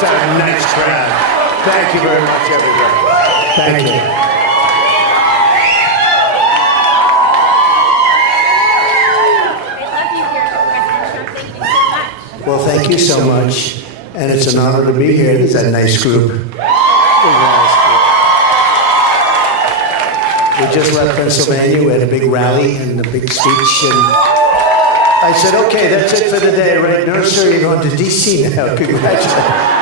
That's a nice crowd. Thank you very much, everybody. Thank you. They love you here, President Trump. Thank you so much. Well, thank you so much. And it's an honor to be here. It's a nice group. We just left Pennsylvania. We had a big rally and a big speech. And I said, okay, that's it for the day, right? No, sir, you're going to D.C. now. Congratulations.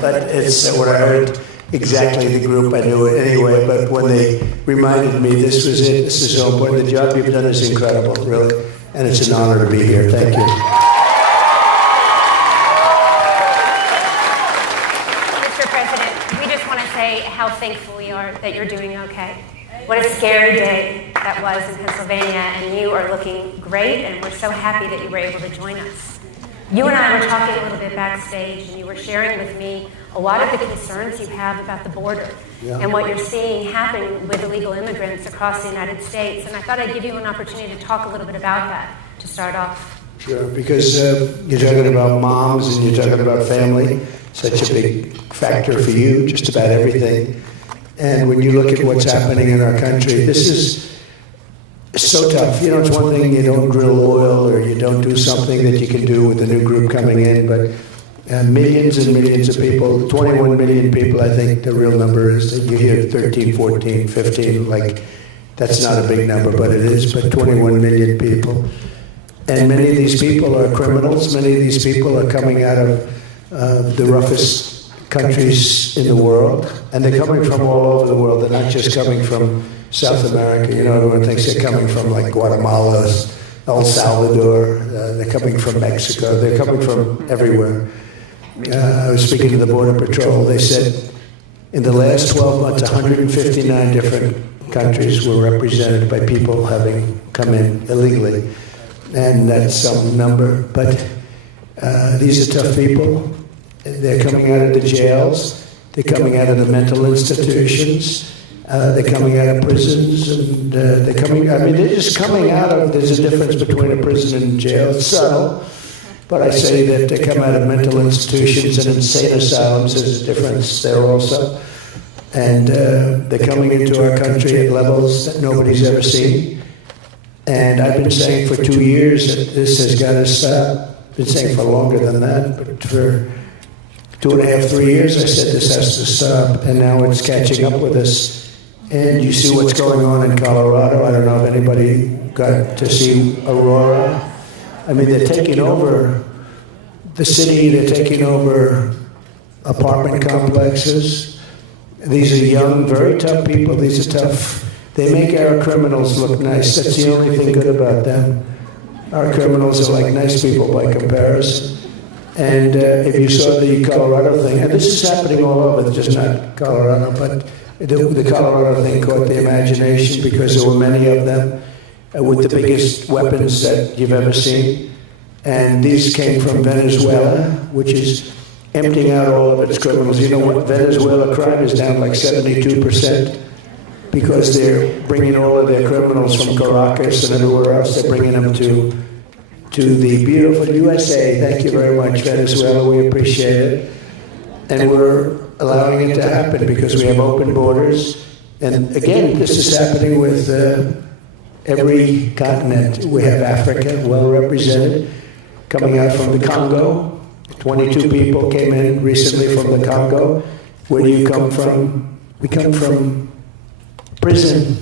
But it's what I heard exactly the group. I knew it anyway. But when they reminded me this was it, this is so important. The job you've done is incredible, really. And it's an honor to be here. Thank you. Mr. President, we just want to say how thankful we are that you're doing okay. What a scary day that was in Pennsylvania, and you are looking great, and we're so happy that you were able to join us. You and I were talking a little bit backstage, and you were sharing with me a lot of the concerns you have about the border and what you're seeing happen with illegal immigrants across the United States. And I thought I'd give you an opportunity to talk a little bit about that to start off. Sure, because you're talking about moms and you're talking about family, such a big factor for you, just about everything. And when you look at what's happening in our country, this is so tough. You know, it's one thing you don't drill oil or you don't do something that you can do with a new group coming in, but millions and millions of people, 21 million people, I think the real number is that you hear 13, 14, 15, like that's not a big number, but it is, but 21 million people. And many of these people are criminals. Many of these people are coming out of the roughest countries in the world, and they're coming from all over the world. They're not just coming from South America. You know, everyone thinks they're coming from like Guatemala, El Salvador. They're coming from Mexico. They're coming from everywhere. I was speaking to the Border Patrol. They said in the last 12 months, 159 different countries were represented by people having come in illegally. And that's some number. But these are tough people. They're coming out of the jails. They're coming out of the mental institutions. They're coming out of prisons. And they're coming, I mean, they're just coming out of, there's a difference between a prison and jail. It's subtle. But I say that they come out of mental institutions and insane asylums. There's a difference there also. And they're coming into our country at levels that nobody's ever seen. And I've been saying for 2 years that this has got to stop. I've been saying for longer than that, but for 2.5, 3 years I said this has to stop, and now it's catching up with us. And you see what's going on in Colorado. I don't know if anybody got to see Aurora. I mean, they're taking over the city, they're taking over apartment complexes. These are young, very tough people. These are tough. They make our criminals look nice. That's the only thing good about them. Our criminals are like nice people by comparison. And if you saw the Colorado thing, and this is happening all over, just not Colorado, but the Colorado thing caught the imagination because there were many of them with the biggest weapons that you've ever seen. And these came from Venezuela, which is emptying out all of its criminals. You know what? Venezuela crime is down like 72%. Because they're bringing all of their criminals from Caracas and everywhere else. They're bringing them to the beautiful USA. Thank you very much, Venezuela. We appreciate it. And we're allowing it to happen because we have open borders. And again, this is happening with every continent. We have Africa well represented, coming out from the Congo. 22 people came in recently from the Congo. Where do you come from? We come from prison.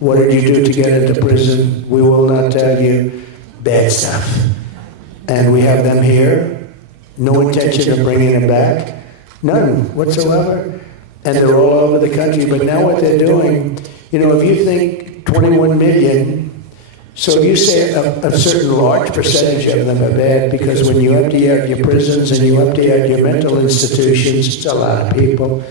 What did you do to get into prison? We will not tell you. Bad stuff. And we have them here. No intention of bringing them back. None whatsoever. And they're all over the country. But now what they're doing, you know, if you think 21 million, so if you say a certain large percentage of them are bad, because when you empty out your prisons and you empty out your mental institutions, it's a lot of people.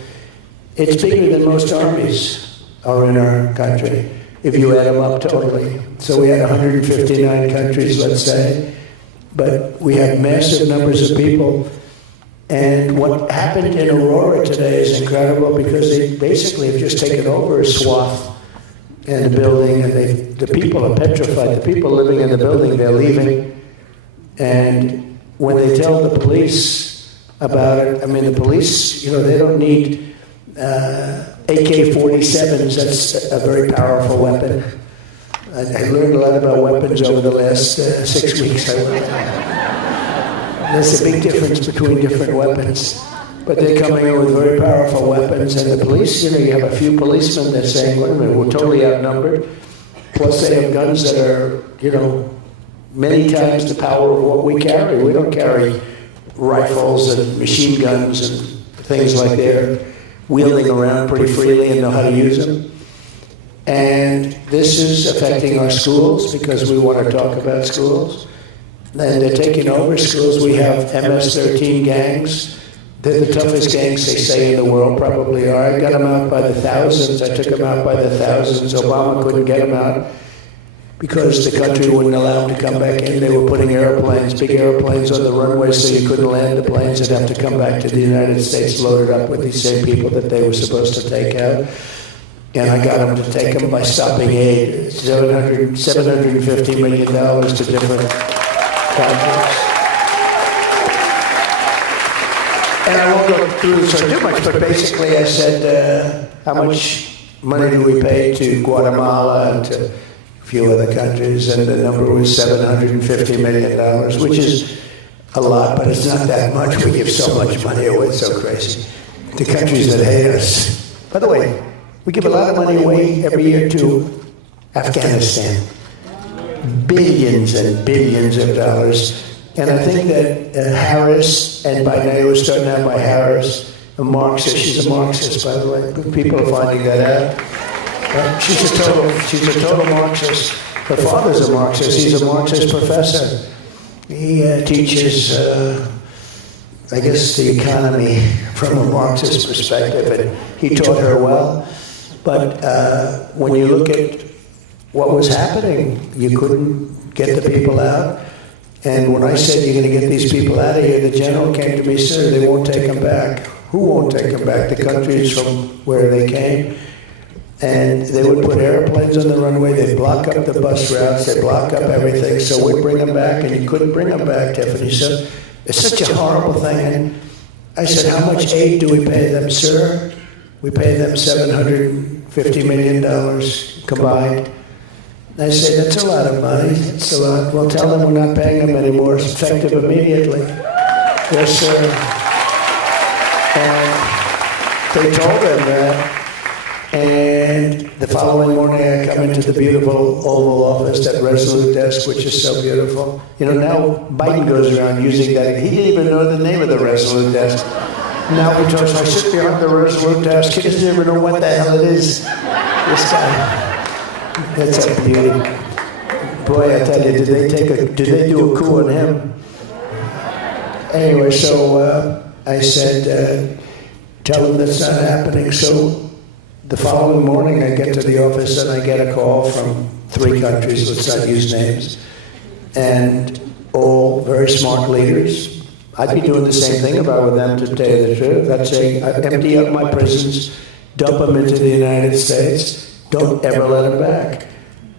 It's bigger than most armies are in our country, if you add them up totally. So we had 159 countries, let's say, but we have massive numbers of people. And what happened in Aurora today is incredible because they basically have just taken over a swath in the building, and the people are petrified. The people living in the building, they're leaving. And when they tell the police about it. I mean, the police, they don't need AK-47s. That's a very powerful weapon. I learned a lot about weapons over the last 6 weeks. There's a big difference between different weapons. But they're coming in with very powerful weapons. And the police, you have a few policemen that are saying, wait a minute, we're totally outnumbered. Plus they have guns that are, many times the power of what we carry. We don't carry rifles and machine guns and things like they're wheeling around pretty freely and know how to use them. And this is affecting our schools because we want to talk about schools. And they're taking over schools. We have MS-13 gangs. They're the toughest gangs, they say, in the world, probably are. I got them out by the thousands. I took them out by the thousands. Obama couldn't get them out because the country wouldn't allow them to come back in. They were putting airplanes, big airplanes on the runway so you couldn't land the planes. They'd have to come back to the United States loaded up with these same people that they were supposed to take out. And I got them to take them by stopping aid, $750 million to different countries. And I won't go through this too much, but basically I said, how much money do we pay to Guatemala and to a few other countries? And the number was $750 million, which is a lot, but it's not that much. We give so much money away, it's so crazy, to countries that hate us. By the way, we give a lot of money away every year to Afghanistan. Billions and billions of dollars. And I think that Harris, and by now it was starting out by Harris, a Marxist. She's a Marxist, by the way. People are finding that out. She's a total Marxist. Her father's a Marxist. He's a Marxist professor. He teaches, I guess, the economy from a Marxist perspective, and he taught her well. But when you look at what was happening, you couldn't get the people out. And when I said you're going to get these people out of here, the general came to me, sir, they won't take them back. Who won't take them back? The countries from where they came. And they would put airplanes on the runway, they'd block up the bus routes, they'd block up everything, so we'd bring them back, and you couldn't bring them back, Tiffany. So it's such a horrible thing. And I said, how much aid do we pay them, sir? We pay them $750 million combined. I say, that's a lot of money. It's a lot. Well, tell them we're not paying them anymore. It's effective immediately. Yes, sir. And they told them that. And the following morning, I come into the beautiful Oval Office, that Resolute desk, which is so beautiful. Now Biden goes around using that. He didn't even know the name of the Resolute desk. Now he talks, I sit behind the Resolute desk. He doesn't even know what the hell it is. This guy. That's a beauty. Boy, I tell you, did they do a coup on him? Anyway, so I said, tell them that's not happening. So the following morning, I get to the office and I get a call from 3 countries, let's not use names, and all very smart leaders. I'd be doing the same thing if I were them, to tell you the truth. I'd say, empty out my prisons, dump them into the United States. Don't ever let them back.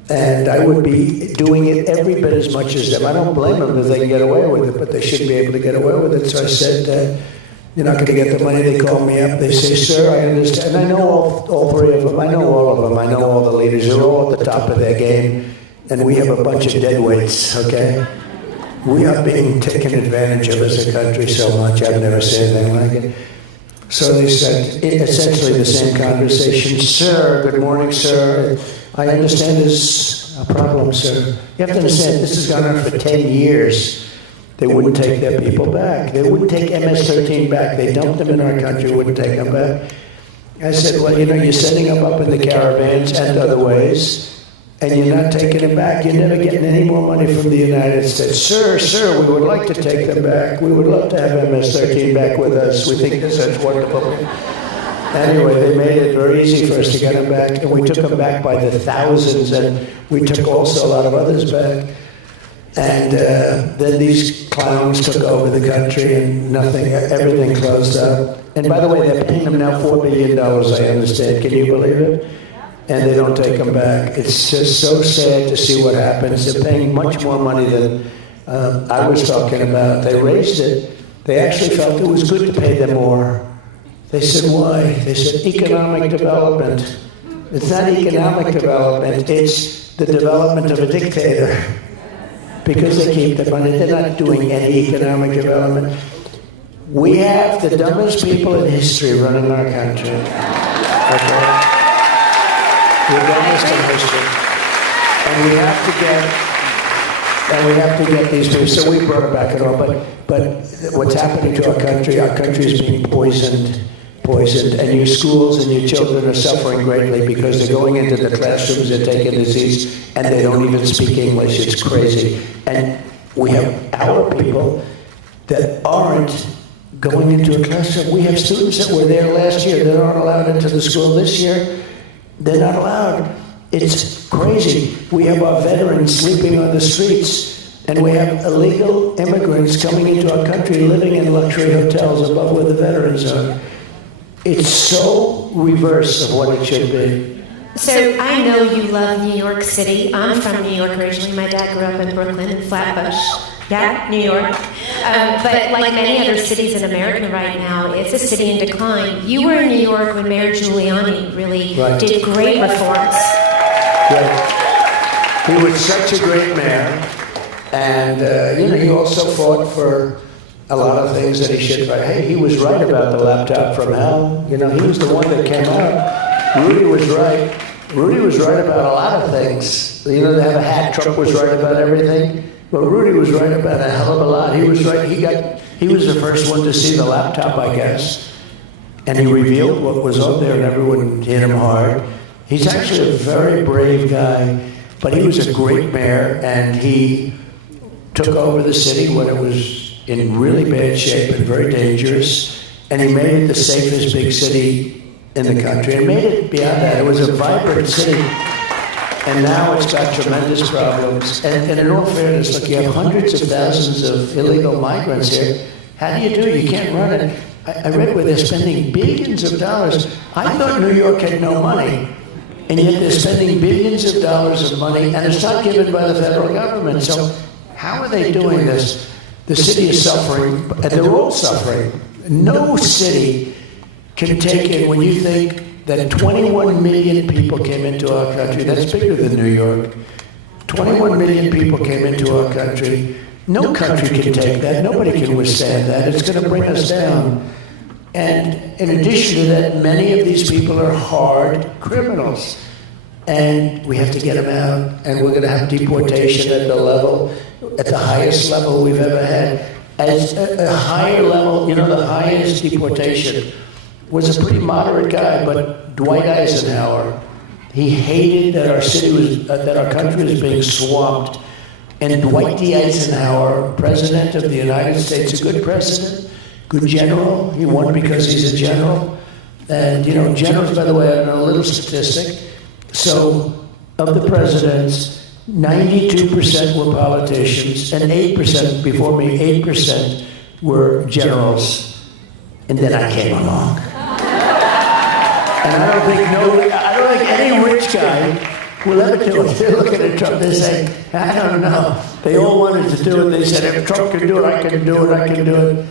And I would be doing it every bit as much as them. I don't blame them if they can get away with it, but they should be able to get away with it. So I said, you're not going to get the money. They call me up. They say, sir, I understand. And I know all 3 of them. I know all of them. I know all the leaders. They're all at the top of their game. And we have a bunch of deadweights, okay? We are being taken advantage of as a country so much. I've never seen anything like it. So they said, essentially the same conversation. Sir, good morning, sir. I understand there's a problem, sir. You have to understand, this has gone on for 10 years. They wouldn't take their people back. They wouldn't take MS-13 back. They dumped them in our country, wouldn't take them back. I said, well, you're sending them up in the caravans and other ways, and you're not taking them back. You're never getting any more money from the United States. Sir, we would like to take them back. We would love to have MS-13 back with us. We think that's such wonderful. Anyway, they made it very easy for us to get them back, and we took them back by the thousands, and we took also a lot of others back. And then these clowns took over the country, and everything closed up. And by the way, they're paying them now $4 billion, I understand. Can you believe it? And they don't take them back. It's just so sad to see what happens. They're paying much more money than I was talking about. They raised it. they actually felt it was good to pay them more. They said, why? They said, economic development. It's not economic development, it's the development of a dictator. Because they keep the money, they're not doing any economic development. We have the dumbest people in history running our country. Okay? The dumbest in history. And we have to get these people. So we brought it back at all. But what's happening to our country is being poisoned, and your schools and your children are suffering greatly because they're going into the classrooms, they're taking the seats, and they don't even speak English. It's crazy. And we have our people that aren't going into a classroom. We have students that were there last year that aren't allowed into the school this year. They're not allowed. It's crazy. We have our veterans sleeping on the streets, and we have illegal immigrants coming into our country living in luxury hotels above where the veterans are. It's so reverse of what it should be. So I know you love New York City. I'm from New York originally. My dad grew up in Brooklyn in Flatbush. Yeah, New York. But like many other cities in America right now, it's a city in decline. You were in New York when Mayor Giuliani really did great reforms. Yeah. He was such a great mayor. And, he also fought for a lot of things that he should. Hey, he was right about the laptop from hell. He was the one that came out. Rudy was right. Rudy was right about a lot of things. They have a hat. Trump was right about everything. But Rudy was right about a hell of a lot. He was right. He was the first one to see the laptop, I guess. And he revealed what was on there, and everyone hit him hard. He's actually a very brave guy, but he was a great mayor, and he took over the city when it was in really bad shape and very dangerous, and he made it the safest big city in the country, and made it beyond that. It was a vibrant city, and now it's got tremendous problems. And in all fairness, look, you have hundreds of thousands of illegal migrants here. How do you do it? You can't run it. I read where they're spending billions of dollars. I thought New York had no money, and yet they're spending billions of dollars of money, and it's not given by the federal government. So how are they doing this? The city is suffering, and they're all suffering. No city can take in, when you think that 21 million people came into our country, that's bigger than New York. 21 million people came into our country. No country can take that. Nobody can withstand that. It's going to bring us down. And in addition to that, many of these people are hard criminals. And we have to get them out, and we're going to have deportation at the highest level we've ever had. As a higher level, the highest deportation was a pretty moderate guy, but Dwight Eisenhower, he hated that our country was being swamped. And Dwight D. Eisenhower, president of the United States, a good president, good general. He won because he's a general. And, generals, by the way, I know a little statistic. So, of the presidents, 92% were politicians, and 8%, before me, 8% were generals. And then I came along. And I don't think any rich guy will ever do it. They're looking at Trump, they say, I don't know. They all wanted to do it. They said, if Trump can do it, I can do it, I can do it.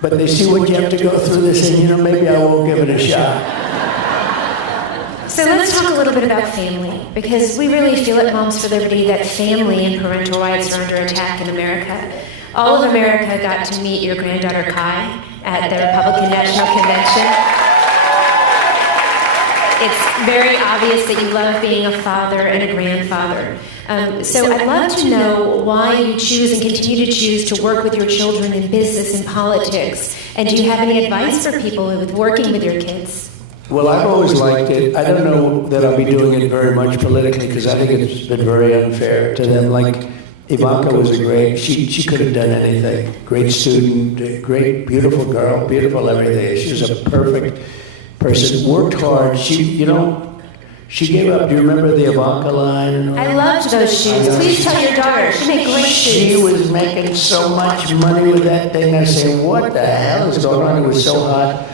But they see what you have to go through, they say, maybe I won't give it a shot. So let's talk a little bit about family, because we really feel at Moms for Liberty that family and parental rights are under attack in America. All of America got to meet your granddaughter Kai at the Republican National Convention. It's very obvious that you love being a father and a grandfather. So I'd love to know why you choose and continue to choose to work with your children in business and politics. And do you have any advice for people with working with your kids? Well, I've always liked it. I don't know that I'll be doing it very much politically because I think it's been very unfair to them. Like, Ivanka was she could have done anything. Great student, great, beautiful girl, beautiful everything. She was a perfect person, worked hard. She gave up. Do you remember the Ivanka line? I loved those shoes. Please tell your daughter. She made great shoes. She was making so much money with that thing. I say, what the hell is going on? It was so hot.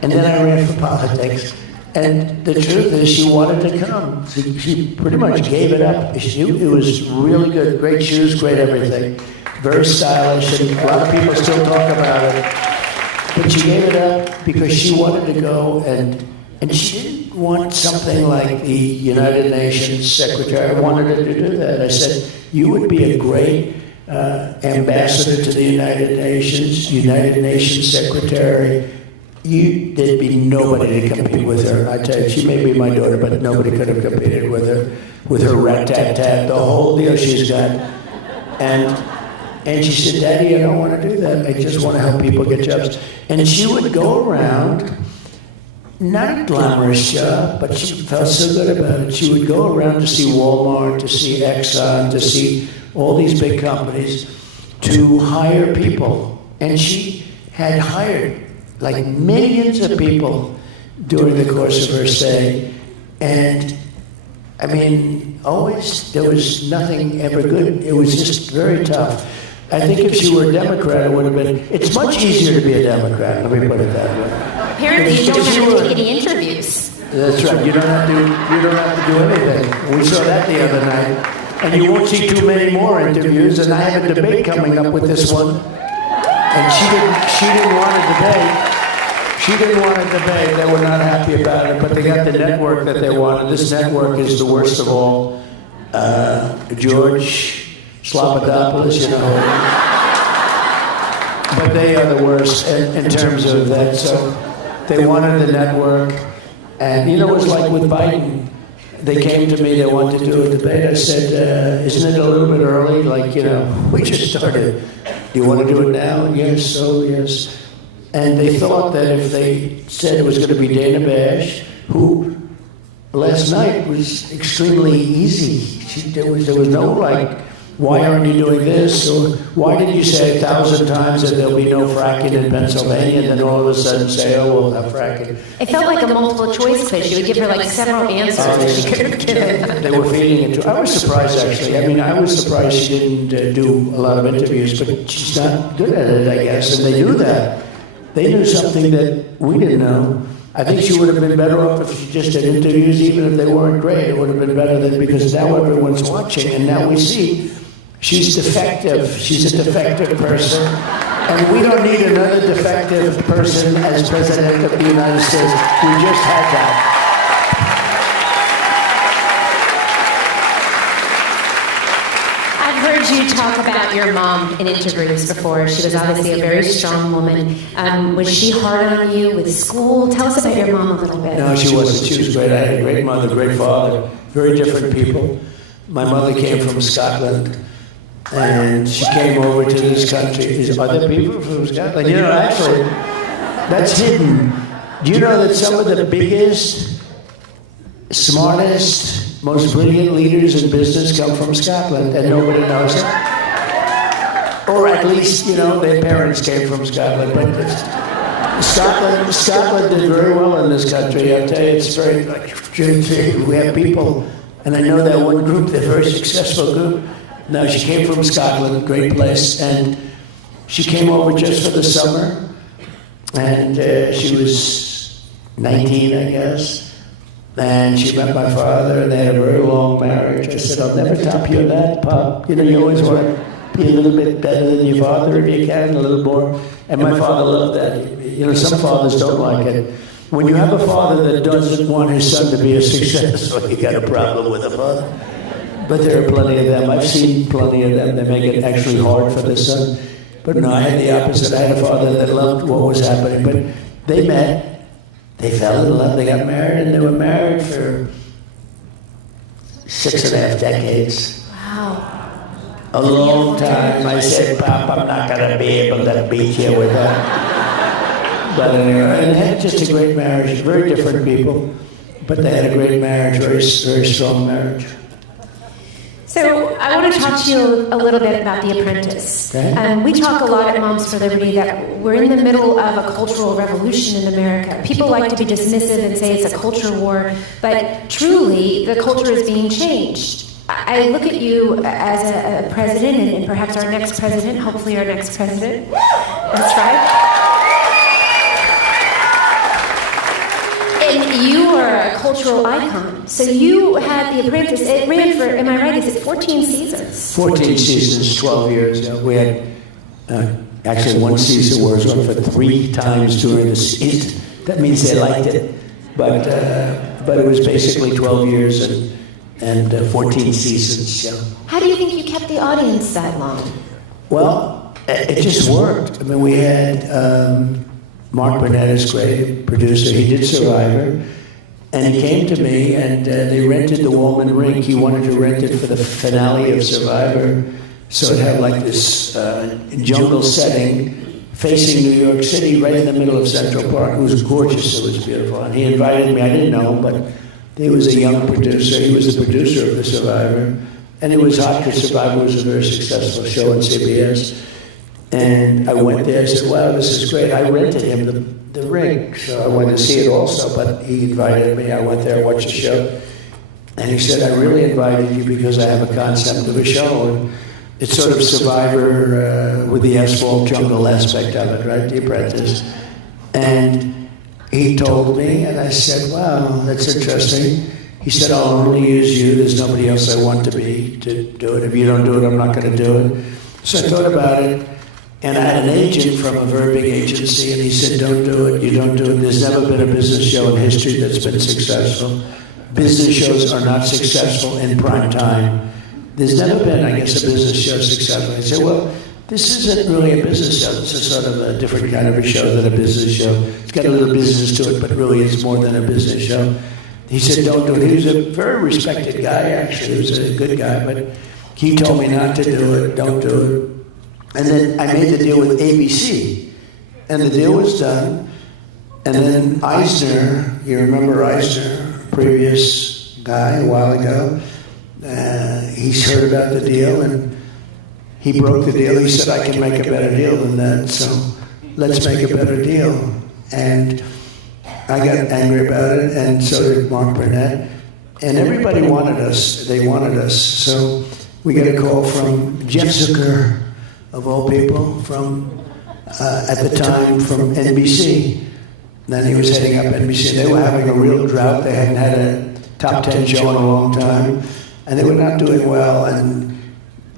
And then I ran for politics. And the truth is, she wanted to come. She pretty much gave it up. It was really good. Great shoes, great everything. very stylish, and a lot of people still talk about it. But she gave it up because she wanted to go, and she didn't want something like the United Nations Secretary. I wanted her to do that. I said, you would be a great ambassador to the United Nations Secretary. There'd be nobody to compete with her. I tell you, she may be my daughter, but nobody could have competed with her rat-tat-tat, the whole deal she's got. And she said, Daddy, I don't want to do that. I just want to help people get jobs. And she would go around, not a glamorous job, but she felt so good about it. She would go around to see Walmart, to see Exxon, to see all these big companies, to hire people. And she had hired like millions of people during the course of her stay. And I mean, always there was nothing ever good. It was just very tough. I think if she were a Democrat, it would have been, it's much easier to be a Democrat, let me put it that way. Apparently you don't have to take any interviews. That's right, you don't have to do anything. We saw that the other night. And you won't see too many more interviews, and I have a debate coming up with this one. And she didn't want a debate. She didn't want a debate. They were not happy about it, but they got the network that they wanted. This network is the worst of all. George Slobodanopoulos, you know. But they are the worst in terms of that. So they wanted the network. And you know, it was like with Biden. They came to me, they wanted to do a debate. I said, isn't it a little bit early? Like, you know, we just started. You want to do it now? Yes, yes. And they thought that if they said it was going to be Dana Bash, who last night was extremely easy. There was no like, why aren't you doing this? Or why did you say 1,000 times that there'll be no fracking in Pennsylvania, and then all of a sudden say, oh, we'll have fracking? It felt like a multiple choice quiz. You would give her like several answers that she could have given. They were feeding it to her. I was surprised, actually. I mean, I was surprised she didn't do a lot of interviews, but she's not good at it, I guess, and they knew that. They knew something that we didn't know. I think she would have been better off if she just did interviews, even if they weren't great. It would have been better than, because now everyone's watching, and now we see she's defective. She's a defective person. And we don't need another defective person as President of the United States. We just had that. I've heard you talk about your mom in interviews before. She was obviously a very strong woman. Was she hard on you with school? Tell us about your mom a little bit. No, she wasn't. She was great. I had a great mother, great father, very different people. My mother came from Scotland, and she came over to this country. There's other people from Scotland. You know, actually, that's hidden. Do you know that some of the biggest, smartest, most brilliant leaders in business come from Scotland, and nobody knows it? Or at least, you know, their parents came from Scotland. But Scotland did very well in this country. I tell you, it's very, like, we have people, and I know that one group, they're a very successful group. Now, she came from Scotland, great place, and she came over just for the summer, and she was 19, I guess. And she met my father, and they had a very long marriage. I said, I'll never top you on that, Pop. You know, you always want to be a little bit better than your father if you can, a little more. And my father loved that. You know, some fathers don't like it. When you have a father that doesn't want his son to be a success, well, you got a problem with a father. But there are plenty of them. I've seen plenty of them. They make it actually hard for the son. But no, I had the opposite. I had a father that loved what was happening. But they met. They fell in love, they got married, and they were married for 6.5 decades. Wow. A long time. I said, Pop, I'm not going to be able to beat you with that. But anyway, and they had just a great marriage, very different people, but they had a great marriage, very, very strong marriage. So I want to talk to you a little bit about The Apprentice. Okay. We talk a lot at Moms for Liberty that we're in the middle of a cultural revolution in America. People like to be dismissive and say it's a culture war, but truly the culture is being changed. I look at you as a president, and perhaps our next president, hopefully our next president. That's right. And you are a cultural cultural icon. So you had The Apprentice. It ran for, am I right, is it 14 seasons? 14 seasons, 12 years. We had actually one season where it was on for 3 times during the season. That means they liked it. But it was basically 12 years and 14 seasons. Yeah. How do you think you kept the audience that long? Well, it just worked. I mean, we had Mark Burnett is great producer. He did Survivor. And he came to me, and they rented the Woolman Rink. He wanted to rent it for the finale of Survivor. So it had like this jungle setting facing New York City, right in the middle of Central Park. It was gorgeous. It was beautiful. And he invited me. I didn't know him, but he was a young producer. He was the producer of the Survivor. And it was hot because Survivor was a very successful show on CBS. And I went there and said, wow, this is great. I rented him the rink, so I wanted to see it also, but he invited me. I went there, watched the show. And he said, I really invited you because I have a concept of a show. And it's sort of Survivor with the asphalt jungle aspect of it, right? The Apprentice. And he told me, and I said, wow, that's interesting. He said, I'll only use you. There's nobody else I want to do it. If you don't do it, I'm not going to do it. So I thought about it. And I had an agent from a very big agency, and he said, don't do it, you don't do it. There's never been a business show in history that's been successful. Business shows are not successful in prime time. There's never been, I guess, a business show successful. I said, well, this isn't really a business show. This is sort of a different kind of a show than a business show. It's got a little business to it, but really it's more than a business show. He said, don't do it. He was a very respected guy, actually. He was a good guy, but he told me not to do it, don't do it. And then I made the deal with ABC, and the deal was done. And then Eisner, you remember Eisner, previous guy a while ago, he's heard about the deal, and he broke the deal. He said, I can make a better deal than that, so let's make a better deal. And I got angry about it, and so did Mark Burnett. And everybody wanted us. They wanted us. So we got a call from Jeff Zucker, of all people, from at the time from NBC. Then he was heading up NBC. They were having a real drought. They hadn't had a top 10 show in a long time, and they were not doing well. And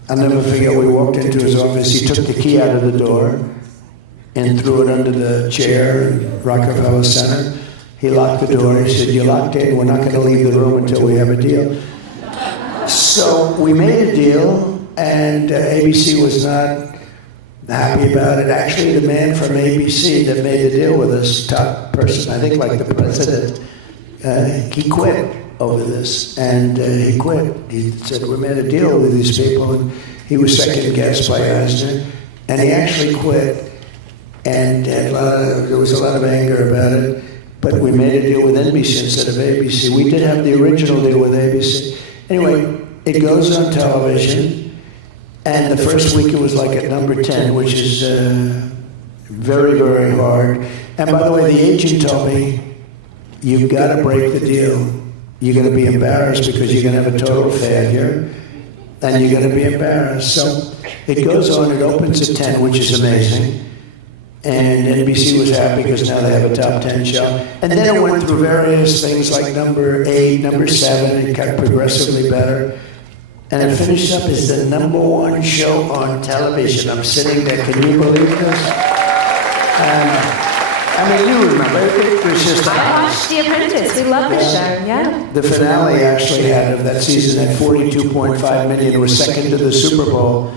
I'll never forget, we walked into his office. He took the key out of the door and threw it under the chair in Rockefeller Center. He locked the door. He said, you're locked in. We're not going to leave the room until we have a deal. So we made a deal. And ABC was not happy about it. Actually, the man from ABC that made the deal with us, top person, I think like the president, he quit over this. And he quit. He said, we made a deal with these people. And he was second guessed by Eisner. And he actually quit. And there was a lot of anger about it. But we made a deal with NBC instead of ABC. We did have the original deal with ABC. Anyway, it goes on television. And the first week it was like at number 10, which is very, very hard. And by the way, the agent told me, you've got to break the deal. You're going to be embarrassed because you're going to have a total failure, and you're going to be embarrassed. So it goes on, it opens at 10, which is amazing. And NBC was happy because now they have a top 10 show. And then it went through various things like number 8, number 7, it got progressively better. And it finished up as the number 1 show on television. I'm sitting there, can you believe this? I mean, you remember, it was just... I watched The Apprentice, we love the show, yeah. The finale actually had, of that season, had 42.5 million. It was second to the Super Bowl.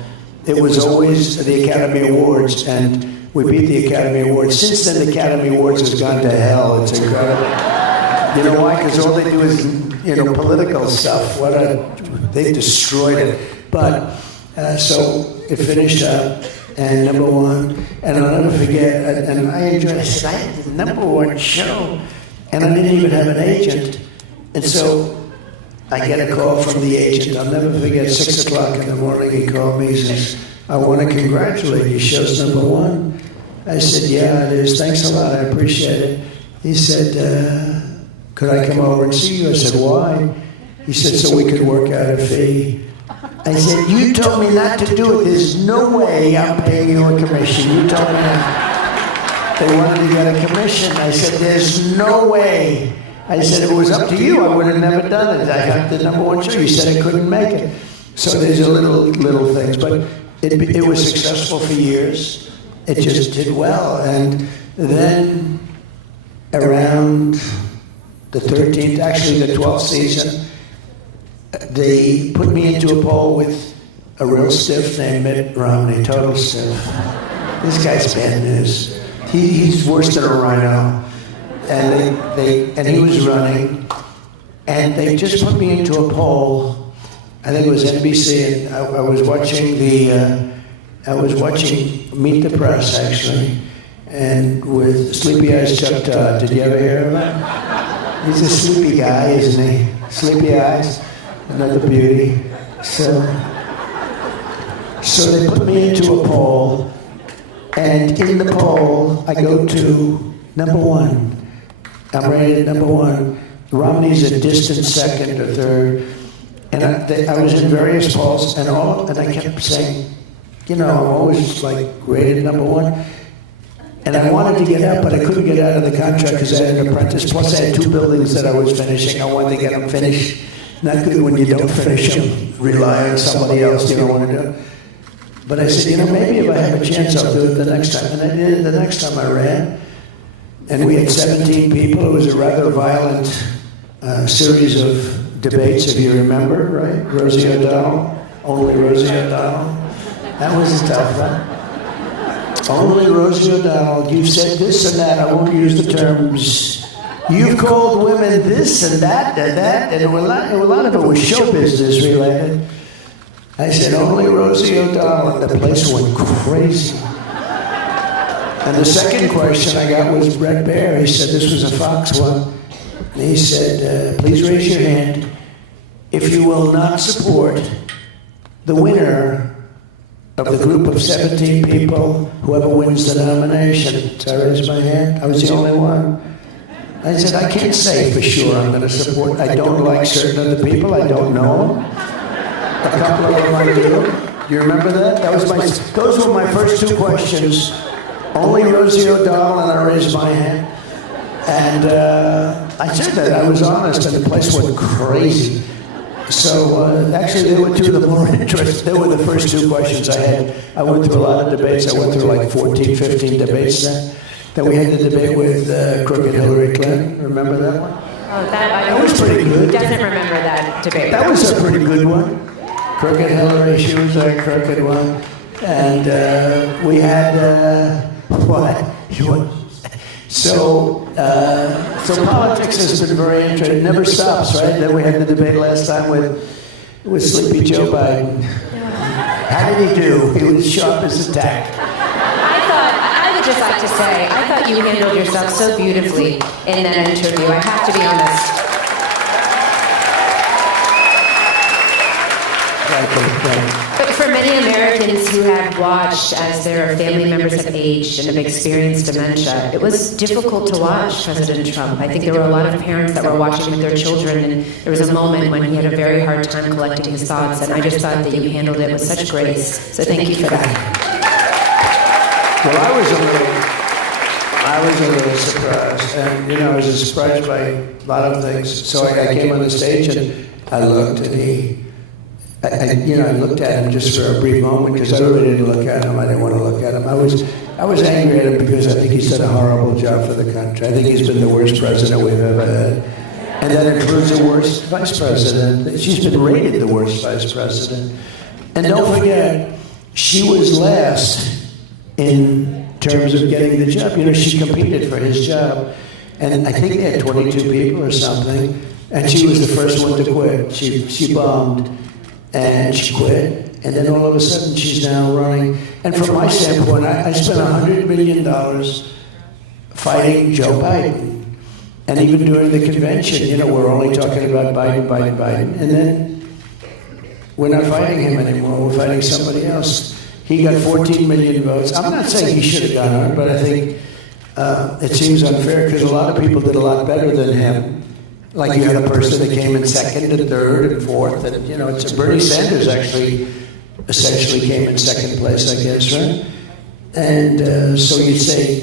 It was always the Academy Awards, and we beat the Academy Awards. Since then, the Academy Awards has gone to hell. It's incredible. You know why? Because all they do is, political stuff. They destroyed it. But, so it finished up, and number 1, and I'll never forget, and I enjoyed it. I said, I had the number 1 show, and I didn't even have an agent. And so I get a call from the agent. I'll never forget, 6 o'clock in the morning, he called me. He says, I want to congratulate you. Show's number 1. I said, yeah, it is. Thanks a lot. I appreciate it. He said, could I come over and see you? I said, why? He said, so we could work out a fee. I said, you told me not to do it. There's no way I'm paying you a commission. You told me that. They wanted to get a commission. I said, there's no way. I said, if it was up to you, I would have never done it. I got the number one show. You said I couldn't make it. So there's a little things, but it was successful for years. It just did well. And then around the 13th, actually the 12th season, they put me into a poll with a real stiff named Mitt Romney, total stiff. This guy's bad news. He's worse than a rhino. And he was running, and they just put me into a poll. I think it was NBC, and I was watching Meet the Press actually, and with Sleepy Eyes Chuck Todd. Did you ever hear of him? He's a sleepy guy, isn't he? Sleepy Eyes, another beauty. So they put me into a poll, and in the poll I go to number one. I'm rated number one. Romney's a distant second or third. And I was in various polls, and I kept saying, I'm always like rated number one. And I wanted to get out, but I couldn't get out of the contract because I had an apprentice. Plus, I had 2 buildings that I was finishing. I wanted to get them finished. Not good when you don't finish them. Rely on somebody else you don't want to do. But I said, maybe if I have a chance, I'll do it the next time. And I did it the next time I ran. And we had 17 people. It was a rather violent series of debates, if you remember, right? Rosie O'Donnell, only Rosie O'Donnell. That was a tough one. Only Rosie O'Donnell. You've said this and that. I won't use the terms. You've called women this and that and that. And a lot of it was show business related. I said, only Rosie O'Donnell. And the place went crazy. And the second question I got was Brett Baer. He said, this was a Fox one. And he said, please raise your hand if you will not support the winner of the group of 17 people, whoever wins the nomination. So I raised my hand. I was the only one. I said, I can't say for sure I'm going to support. I don't like certain other people. I don't know them. A couple of them I do. You remember that? Those were my first 2 questions. Only Rosie O'Donnell, and I raised my hand. And I said that. I was honest, and the place went crazy. So actually, they were 2 of the more interesting. They were the first 2 questions I had. I went through a lot of debates. I went through like 14, 15 debates then. Then we had the debate with crooked Hillary Clinton. Remember that one? Oh, that was pretty good. Who doesn't remember that debate? That was a pretty good one. Crooked Hillary, she was a crooked one. And we had... So politics has been very interesting. It never stops, right? Then we had the debate last time with Sleepy Joe Biden. How did he do? He was sharp as a tack. I would just like to say, I thought you handled yourself so beautifully in that interview. I have to be honest. But for many Americans who have watched as their family members have aged and have experienced dementia, it was difficult to watch President Trump. I think there were a lot of parents that were watching with their children, and there was a moment when he had a very hard time collecting his thoughts, and I just thought that you handled it with such grace. So thank you for that. Well, I was a little surprised, and I was surprised by a lot of things. So I came on the stage and I looked, and I looked at him just for a brief moment because I really didn't look at him. I didn't want to look at him. I was angry at him because I think he's done a horrible job for the country. I think he's been the worst president we've ever had, and that includes the worst vice president. She's been rated the worst vice president, and don't forget, she was last in terms of getting the job. She competed for his job, and I think they had 22 people or something, and she was the first one to quit. She bombed. And she quit, and then all of a sudden she's now running. And from my standpoint, I spent $100 million fighting Joe Biden. And even during the convention, we're only talking about Biden. And then we're not fighting him anymore, we're fighting somebody else. He got 14 million votes. I'm not saying he should have gone on, but I think it seems unfair because a lot of people did a lot better than him. Like you had a person that came in second and third and fourth, and it's Bernie Sanders actually essentially came in second place, I guess, right? And so you'd say,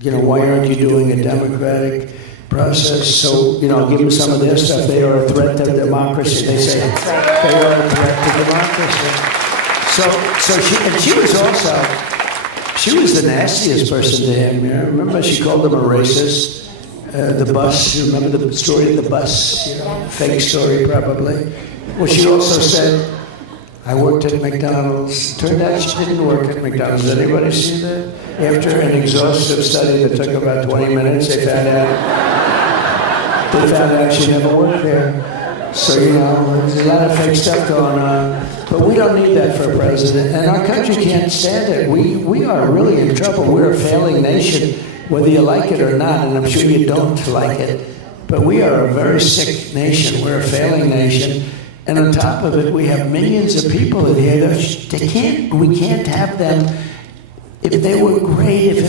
why aren't you doing a Democratic process. So, I'll give them some of their stuff. They are a threat to democracy. They say they are a threat to democracy. She was the nastiest person to him. Remember, she called him a racist. The bus, you remember the story of the bus? Fake story probably. Well, she also said, I worked at McDonald's. Turned out she didn't work at McDonald's. Did anybody see that? After an exhaustive study that took about 20 minutes, they found out she never worked there. So, there's a lot of fake stuff going on. But we don't need that for a president. And our country can't stand it. We are really in trouble. We're a failing nation, whether you like it or not. And I'm sure you don't like it. But we are a very sick nation. We're a failing nation. And on top of it, we have millions of people in here. We can't have them. If they were great,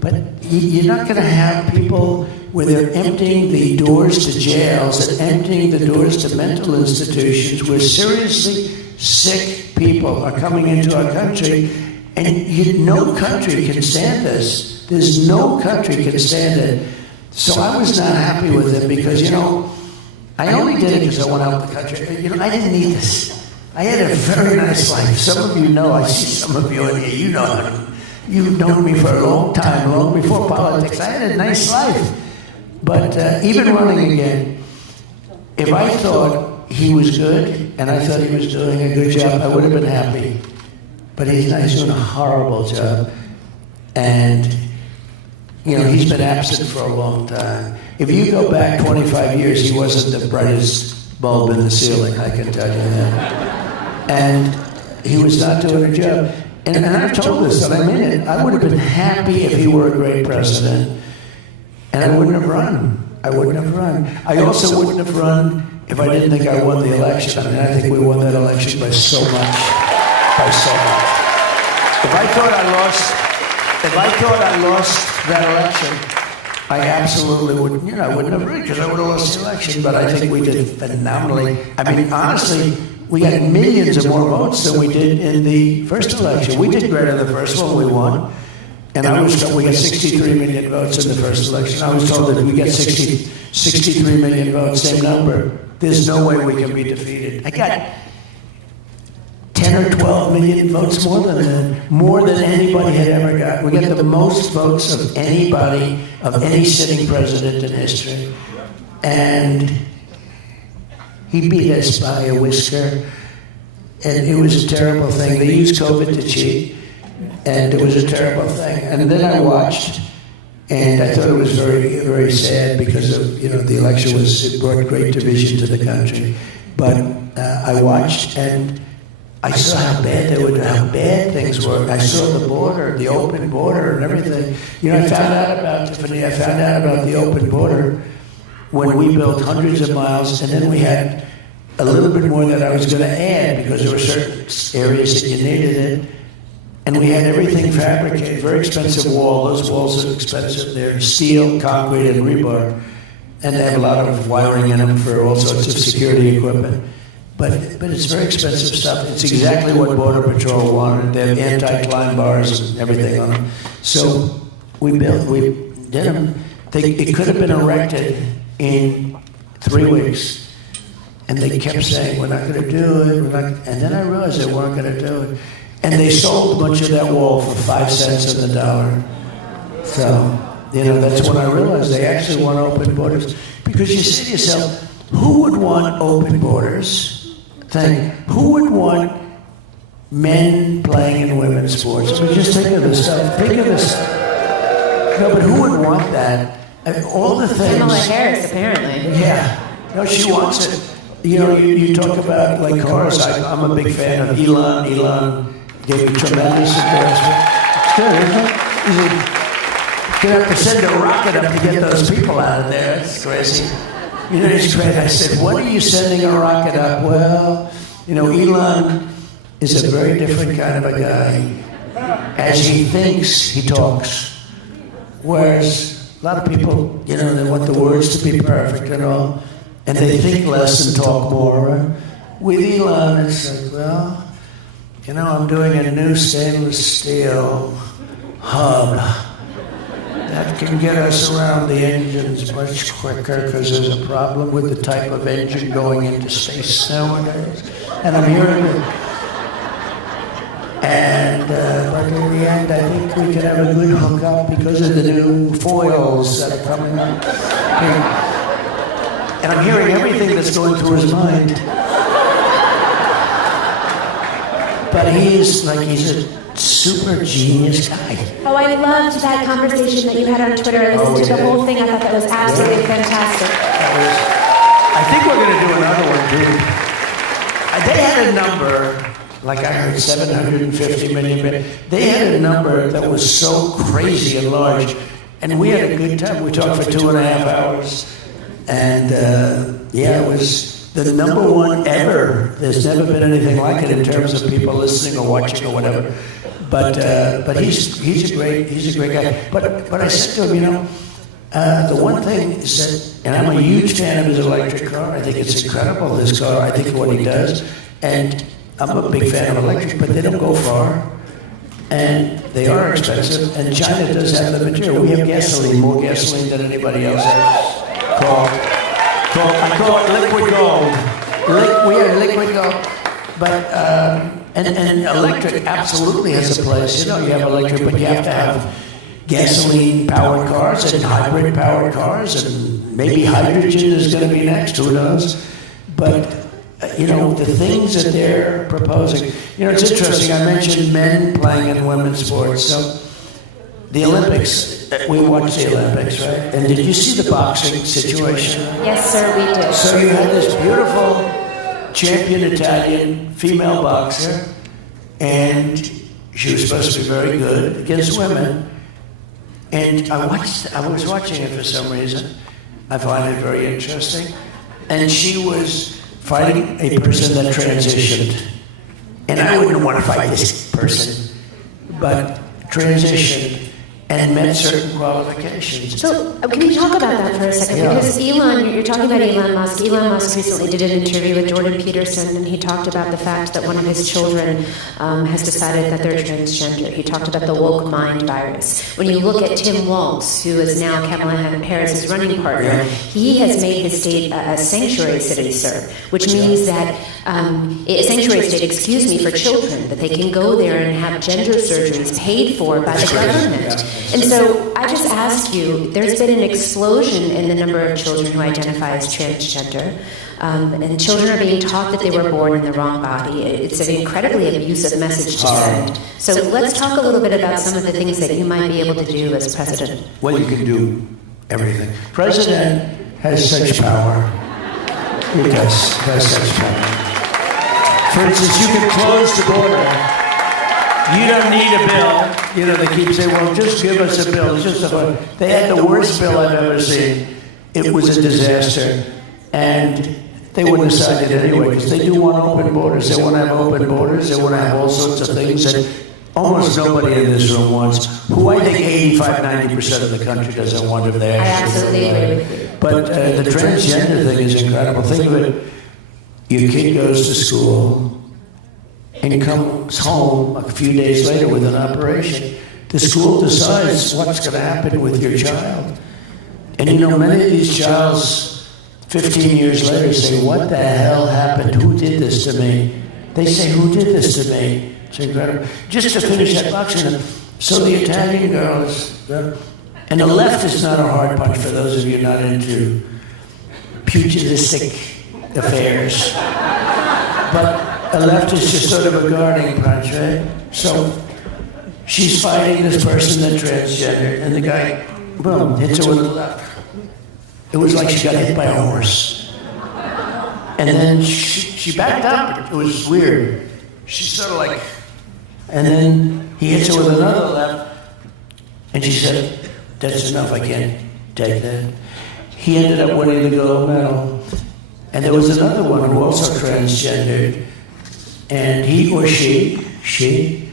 but you're not going to have people where they're emptying the doors to jails and emptying the doors to mental institutions where seriously sick people are coming into our country, and no country can stand this. There's no country can stand it. So I was not happy with it because, I only did it because I want to help the country. I didn't need this. I had a very nice life. Some of you know, I see some of you in here, you know, you've known me for a long time, long before politics. I had a nice life. But even running again, if I thought he was good and I thought he was doing a good job, I would have been happy. But he's doing a horrible job. And, he's been absent for a long time. If you go back 25 years, he wasn't the brightest bulb in the ceiling, I can tell you that. And he was not doing a job. And I've told this, and I mean it, I would have been happy if he were a great president. And I wouldn't have run. I also wouldn't have run if I didn't think I won the election. I think we won that election by so much. If I thought I lost that election, I absolutely wouldn't, I wouldn't have run because I would have lost the election. But I think we did phenomenally. Honestly, we got millions of more votes than we did in the first election. We did great in the first one, we won. And I was told we got 63 million votes in the first election. I was told that if we get 63 million votes, same number, there's no way we can be defeated. I got 10 or 12 million votes more than anybody had ever got. We got the most votes of anybody, of any sitting president in history. And he beat us by a whisker. And it was a terrible thing. They used COVID to cheat. And it was a terrible thing. And then I watched, and I thought it was very, very sad because of, the election it brought great division to the country. But I watched, and I saw how bad things were. I saw the border, the open border, and everything. I found out about the open border when we built hundreds of miles, and then we had a little bit more that I was going to add because there were certain areas that you needed it. And we had everything fabricated, very expensive wall. Those walls are expensive. They're steel, concrete, and rebar. And they have a lot of wiring in them for all sorts of security equipment. But it's very expensive stuff. It's exactly what Border Patrol wanted. They have anti-climb bars and everything on them. So we did them. It could have been erected in 3 weeks. And they kept saying, we're not going to do it. And then I realized they weren't going to do it. And they sold a bunch of that wall for 5 cents on the dollar. So, that's when I realized they actually want open borders. Because you say to yourself, who would want open borders? Who would want men playing in women's sports? Just think of this stuff. No, but who would want that? All the things. Kamala Harris, apparently. Yeah. No, she wants it. You talk about like cars. I'm a big fan of Elon. Elon gave me tremendous endorsement. It's good, isn't it? You're going to have to send a rocket up to get those people out of there. It's crazy. It's great. I said, what are you sending a rocket up? Well, Elon is a very different kind of a guy. As he thinks, he talks. Whereas a lot of people, they want the words to be perfect and all. And they think less and talk more. With Elon, it's like, I'm doing a new stainless steel hub. That can get us around the engines much quicker because there's a problem with the type of engine going into space nowadays. And I'm hearing it. And, but in the end, I think we can have a good hookup because of the new foils that are coming up. And I'm hearing everything that's going through his mind. But he's a super genius guy. Oh, I loved that conversation that you had on Twitter. I listened to the whole thing. I thought that was absolutely fantastic. I think we're going to do another one, too. They had a number, like I heard 750 million. They had a number that was so crazy and large. And we had a good time. We talked for 2.5 hours. And, yeah, it was the number one ever. There's never been anything like it in terms of people listening or watching or whatever. But he's a great guy. But I said to him, the one thing is that, and I'm a huge fan of his electric car. I think it's incredible, this car. I think what he does. And I'm a big fan of electric, but they don't go far. And they are expensive. And China does have the material. We have gasoline, more gasoline than anybody else has. I call it liquid gold. We have liquid gold. But, and electric absolutely has a place. You have electric, but you have to have gasoline-powered cars and hybrid-powered cars, and maybe hydrogen is going to be next, who knows? But, the things that they're proposing. It's interesting, I mentioned men playing in women's sports. So, the Olympics, we watched the Olympics, right? And did you see the boxing situation? Yes, sir, we did. So you had this beautiful champion Italian female boxer, and she was supposed to be very good against women. And I was watching it for some reason. I find it very interesting. And she was fighting a person that transitioned. And I wouldn't want to fight this person, but transitioned and met certain qualifications. So, can we talk about that for a second? Yeah. Because you're talking about Elon Musk. Elon Musk recently did an interview with Jordan Peterson, and he talked about the fact that one of his children has decided that they're transgender. He talked about the woke mind virus. When you look at Tim Walz, who is now Kamala Harris's running partner, he has made his state a sanctuary city, sir, which means that a sanctuary state, for children, that they can go there and have gender surgeries paid for by the government. And so I just ask you, there's been an explosion in the number of children who identify as transgender, and children are being taught that they were born in the wrong body. It's an incredibly abusive message to send. So let's talk a little bit about some of the things that you might be able to do as president. Well, you can do everything. President has such power. He has such power. For instance, you can close the border. You don't need a bill. They keep saying, well, just give us a bill. They had the worst bill I've ever seen. It was a disaster. And they wouldn't have signed it anyway, because they do want open borders. They want to have open borders. They want to have all sorts of things that almost nobody in this room wants, who I think 85-90% of the country doesn't want if they actually. I absolutely agree with you. But the transgender thing is incredible. Think of it. Your kid goes to school and comes home a few days later with an operation. The school decides what's going to happen with your child. And many of these childs, 15 years later, say, what the hell happened? Who did this to me? They say, who did this to me? It's incredible. Just to finish that boxing, so the Italian girls, and the left is not a hard punch for those of you not into pugilistic affairs. But the left is just sort of a guarding punch, right? So she's fighting this person that's transgender, and the guy, boom, hits her with the left. It was like she got hit by a horse. And then she backed up. It was weird. She's sort of like, and then he hits her with another left, and she said, that's enough, I can't take that. He ended up winning the gold medal. And there was another one who also transgendered, and he or she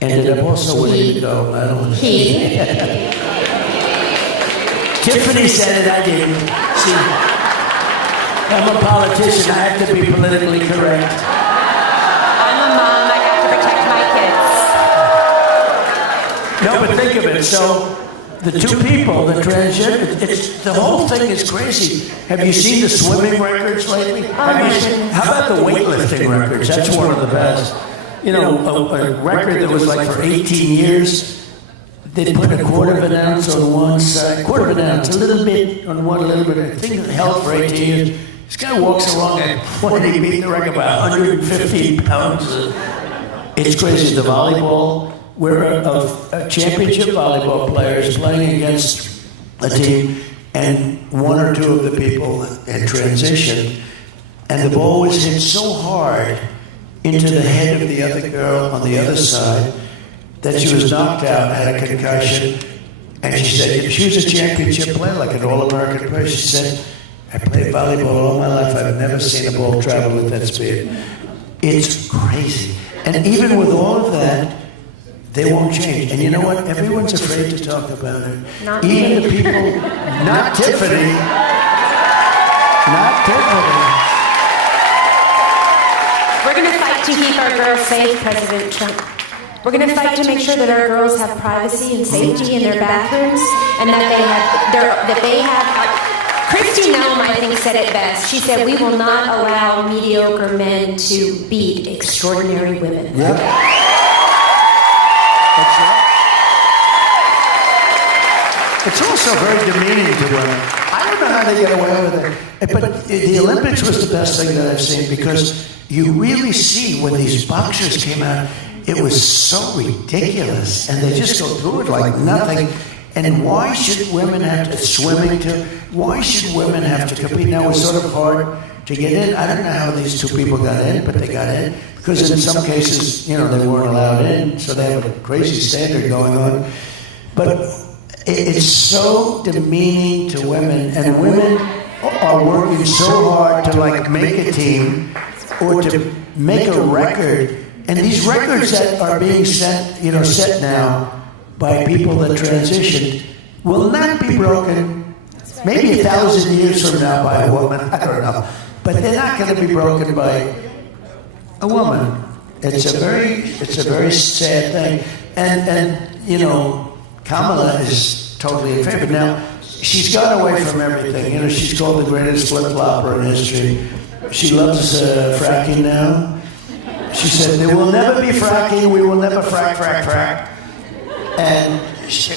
ended up also winning the gold medal. Tiffany said it, I didn't. See, I'm a politician, I have to be politically correct. I'm a mom, I have to protect my kids. No, but think of it. So the two people, the transgender, the whole thing is crazy. Have you seen the swimming records lately? How about the weightlifting records? That's one of the best. You know, a record that was like for 18 years, they put a quarter of an ounce on one side, quarter of an ounce, a little bit on one, a little bit. I think it held for 18 years. This guy walks along and what did he beat the record by 115 pounds? It's crazy. The volleyball, we're a championship volleyball players playing against a team, and one or two of the people had transitioned, and the ball was hit so hard into the head of the other girl on the other side that she was knocked out, had a concussion, and she said, she was a championship player, like an All-American player. She said, I played volleyball all my life. I've never seen a ball travel with that speed. It's crazy. And even with all of that, they won't change. And you know what? Everyone's afraid to talk about it. Even the people, not Tiffany. Not Tiffany. We're going to fight to keep our girls safe, President Trump. We're going to fight to make sure that our girls have privacy and safety in their bathrooms, and that they have. Kristi Noem, I think, said it best. She said, "We will not allow mediocre men to beat extraordinary women." Yep. That's right. It's also very demeaning to women. I don't know how they get away with it, but the Olympics was the best thing that I've seen, because you really see when these boxers came out, it was so ridiculous, and they just go through it like nothing. And why should women have to swimming to? Why should women have to compete? Now it's sort of hard to get in. I don't know how these two people got in, but they got in because in some cases, you know, they weren't allowed in, so they have a crazy standard going on. But it's so demeaning to women, and women are working so hard to like make a team or to make a record, and these records that are being set now by people that transitioned will not be broken maybe 1,000 years from now by a woman. I don't know. But they're not going to be broken by a woman. It's a very sad thing. And you know, Kamala is totally in favor. Now, she's gone away from everything. You know, she's called the greatest flip-flopper in history. She loves fracking now. She said, there will never be fracking. We will never frack. And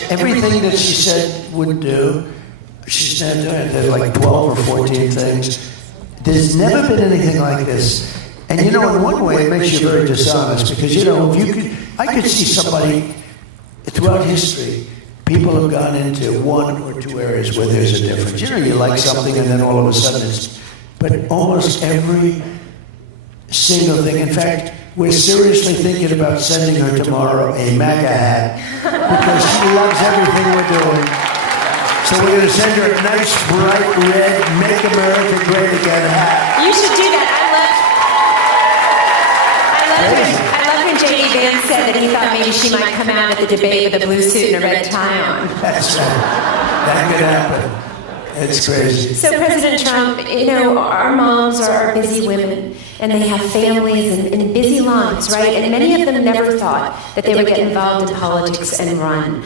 everything that she said would do, she's not doing it. There's like 12 or 14 things. There's never been anything like this. And you know, in one way, it makes you very dishonest, because, you know, I could see somebody throughout history, people have gone into one or two areas where there's a difference. You know, you like something and then all of a sudden it's, but almost every single thing. In fact, we're seriously thinking about sending her tomorrow a MAGA hat because she loves everything we're doing. So we're going to send her a nice, bright red, Make America Great Again hat. You should do that. I love when J.D. Vance said that he thought maybe she might come out at the debate with a blue suit and a red tie on. That could happen. It's crazy. So, President Trump, you know, our moms are busy women, and they have families and busy lives, right? And many of them never thought that they would get involved in politics and run.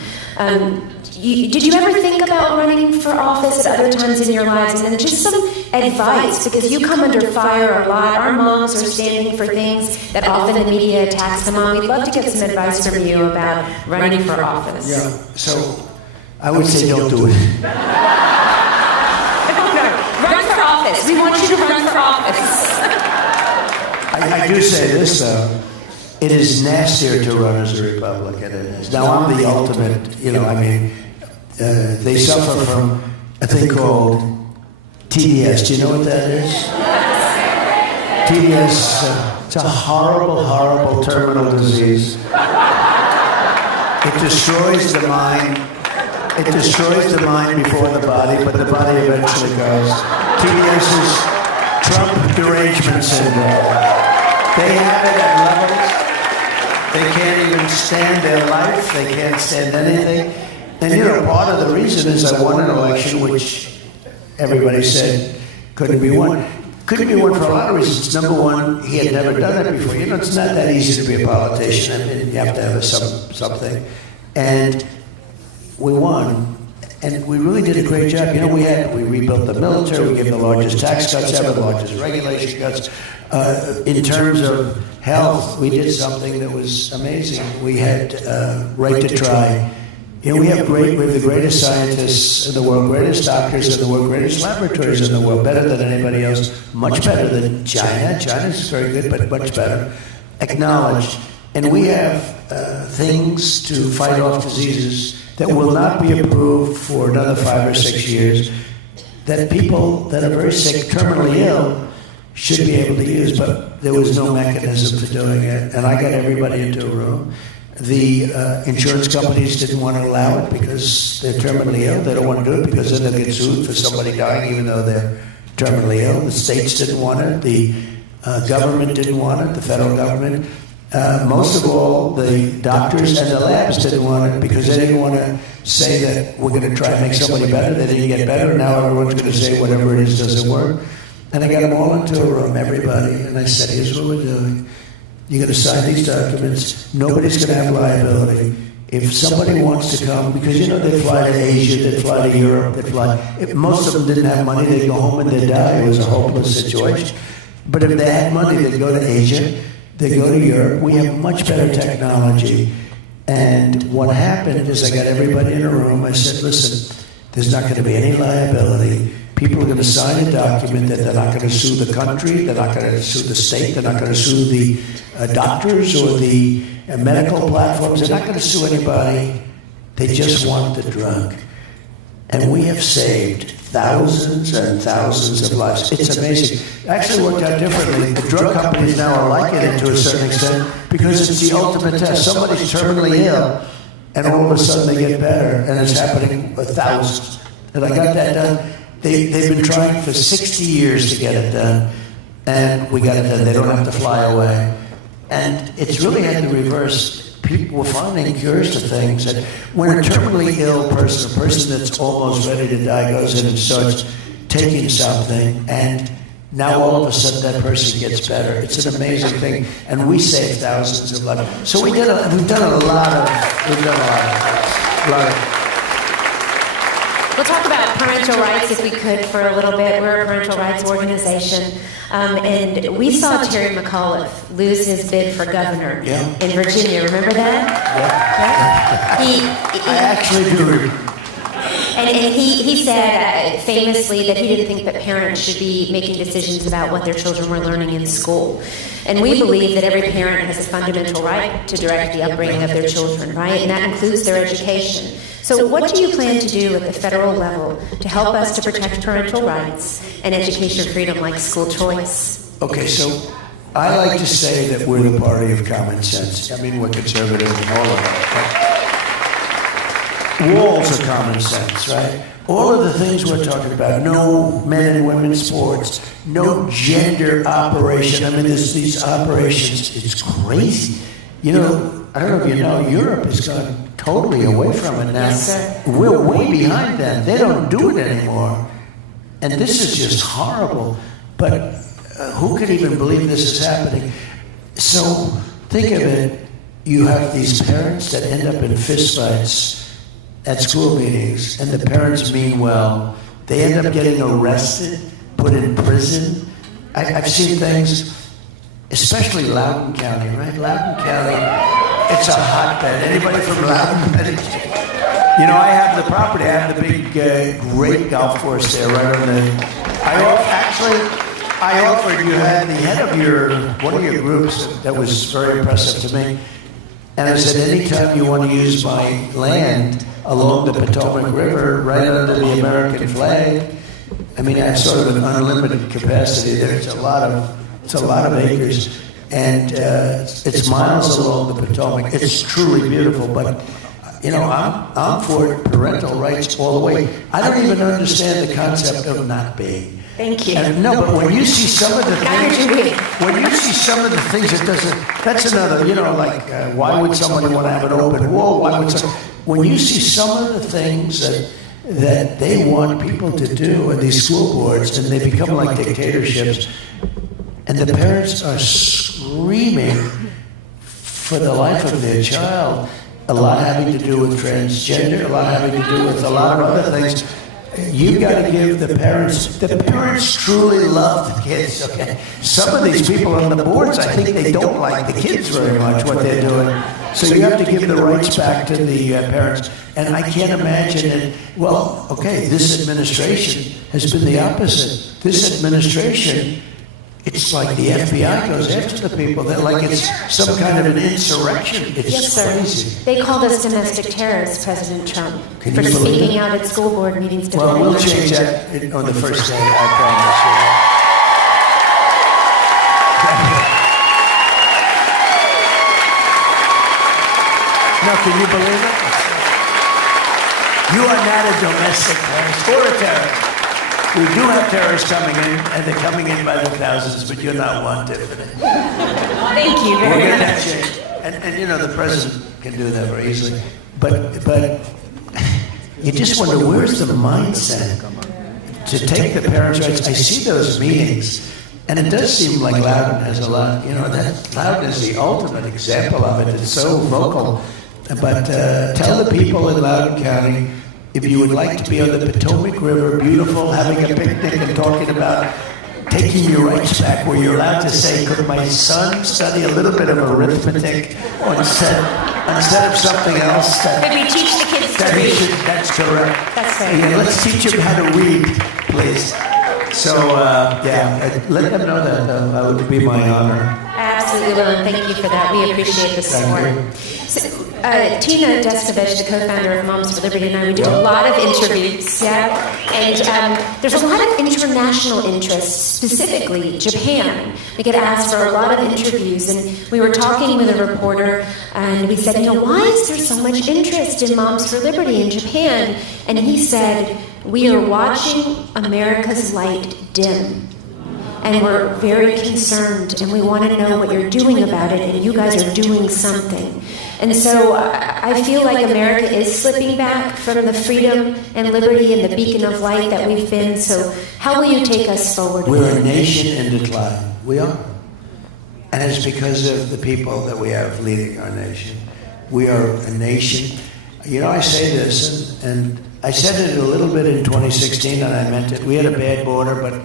Did you ever think about running for office at other times in your lives? And then just some advice, because you come under fire a lot. Our moms are standing for things that often the media attacks them on. We'd love to get some advice from you about running for office. Yeah, so I would say don't do it. Run for office. We want you to run for office. I do say this, though. It is nastier to run as a Republican. It is. Now, I'm the ultimate, you know, I mean, they suffer from a thing called TDS. Do you know what that is? TDS, it's a horrible, horrible terminal disease. It destroys the mind. It destroys the mind before the body, but the body eventually goes. TDS is Trump derangement syndrome. They have it at levels. They can't even stand their life. They can't stand anything. And you know, part of the reason is I won an election which everybody said couldn't be won. Couldn't be won for a lot of reasons. Number one, he had never done it before. You know, it's not that easy to be a politician. I mean, you have to have something. And we won, and we really did a great job. You know, we rebuilt the military, we gave the largest tax cuts ever, the largest regulation cuts. In terms of health, we did something that was amazing. We had right to try. You know, we have the greatest scientists in the world, greatest doctors in the world, greatest laboratories in the world, better than anybody else, much better than China. China's very good, but much better. Acknowledged. And we have things to fight off diseases that will not be approved for another 5 or 6 years, that people that are very sick, terminally ill, should be able to use, but there was no mechanism for doing it. And I got everybody into a room. The insurance companies didn't want to allow it because they're terminally ill. They don't want to do it because then they'll get sued for somebody dying even though they're terminally ill. The states didn't want it. The government didn't want it, the federal government. Most of all, the doctors and the labs didn't want it because they didn't want to say that we're going to try and make somebody better. They didn't get better. Now everyone's going to say whatever it is doesn't work. And I got them all into a room, everybody, and I said, here's what we're doing. You're going to sign these documents. Nobody's going to have liability. If somebody wants to come, because you know they fly to Asia, they fly to Europe, they fly. If most of them didn't have money, they'd go home and they'd die. It was a hopeless situation. But if they had money, they'd go to Asia, they'd go to Europe. We have much better technology. And what happened is I got everybody in a room. I said, listen, there's not going to be any liability. People are going to sign a document that they're not going to sue the country, they're not going to sue the state, they're not going to sue the doctors or the medical platforms, they're not going to sue anybody. They just want the drug. And we have saved thousands and thousands of lives. It's amazing. It actually worked out differently. The drug companies now are liking it to a certain extent because it's the ultimate test. Somebody's terminally ill, and all of a sudden they get better, and it's happening with thousands. And I got that done. They've been trying for 60 years to get it done, and we got it done. They don't have to fly away. And it's really had the reverse. People were finding cures to things. And when a terminally ill person, a person that's almost ready to die, goes in and starts taking something, and now all of a sudden that person gets better. It's an amazing thing, and we save thousands of lives. So we've done a lot of. We'll talk about parental rights if we could for a little bit. We're a parental rights organization. And we saw Terry McAuliffe lose his bid for governor in Virginia. Remember that? Yeah. I actually do. And he said famously that he didn't think that parents should be making decisions about what their children were learning in school. And we believe that every parent has a fundamental right to direct the upbringing of their children, right? And that includes their education. So what do you plan to do at the federal level to help us to protect parental rights and education freedom like school choice? Okay, so I like to say that we're the party of common sense. I mean, we're conservative and all of that. Walls are common sense, right? All of the things we're talking about, no men and women sports, no gender operation. I mean, there's these operations, it's crazy. You know, I don't know if you know, Europe has gone totally away from it now. Yes, sir. We're way behind them. They don't do it anymore. And this is just horrible. But who could even believe this is happening? So think of it. You have these parents that end up in fistfights at school meetings, and the parents mean well. They end up getting arrested, put in prison. I've seen things, especially Loudoun County, right? Loudoun County, it's a hotbed. Anybody from Loudoun County? You know, I have the property. I have the big, great golf course there, right on the. I offered you had the head of one of your groups that was very impressive to me, and I said, anytime you want to use my land along the Potomac River, right under the American flag. I mean, I have sort of an unlimited capacity there. It's a lot of acres, and it's miles along the Potomac. It's truly beautiful, but you know, I'm for parental rights all the way. I don't even understand the concept of not being. Thank you. No, but when you see some of the things, it doesn't. That's another. You know, like why would somebody want to have an open wall? When you see some of the things that they want people to do in these school boards, and they become like dictatorships, and the parents are screaming for the life of their child. a lot having to do with transgender, a lot having to do with a lot of other things. You got to give the parents truly love the kids, okay? Some of these people on the boards, I think they don't like the kids very much, what they're doing. So you have to give the rights back to the parents. And I can't imagine it. Well, okay, this administration has been the opposite. This administration, it's like the FBI goes after the people. They're like it's some kind of an insurrection. It's Yes, sir. crazy. They called us domestic terrorists, President Trump, Can for you believe speaking it? out at school board meetings. Well, we'll change that on the first day, I promise you. Now, can you believe it? You are not a domestic terrorist or a terrorist. We do have terrorists coming in, and they're coming in by the thousands, but you're not wanted. Thank you We'll very get that much. changed. And you know, the president can do that very easily. But you just wonder, where's the mindset to take the parents' rights? I see those meetings, and it does seem like Loudon has a lot. You know, that Loudon is the ultimate example of it. It's so vocal. But tell the people in Loudoun County, if you would like to be on the Potomac River, beautiful, having a picnic and talking about taking your rights back, where you're allowed to say, could my son study a little bit of arithmetic instead of something else? Could we teach the kids to read? That's correct. That's right. Yeah, let's teach them how to read, please. So, let them know that. That would be my honor. Absolutely will, and thank you for that. We appreciate the support. So, Tina Deskovich, the co-founder of Moms for Liberty, and I, we do a lot of interviews, and there's a lot of international interest, specifically Japan. We get asked for a lot of interviews, and we were talking with a reporter, and we said, why is there so much interest in Moms for Liberty in Japan? And he said, we are watching America's light dim. And we're very concerned, and we want to know what you're doing about it, and you guys are doing something. And so I feel like America is slipping back from the freedom and liberty and the beacon of light that we've been. So how will you take us forward? We're a nation in decline. We are. And it's because of the people that we have leading our nation. We are a nation. I say this, and I said it a little bit in 2016, and I meant it. We had a bad border, but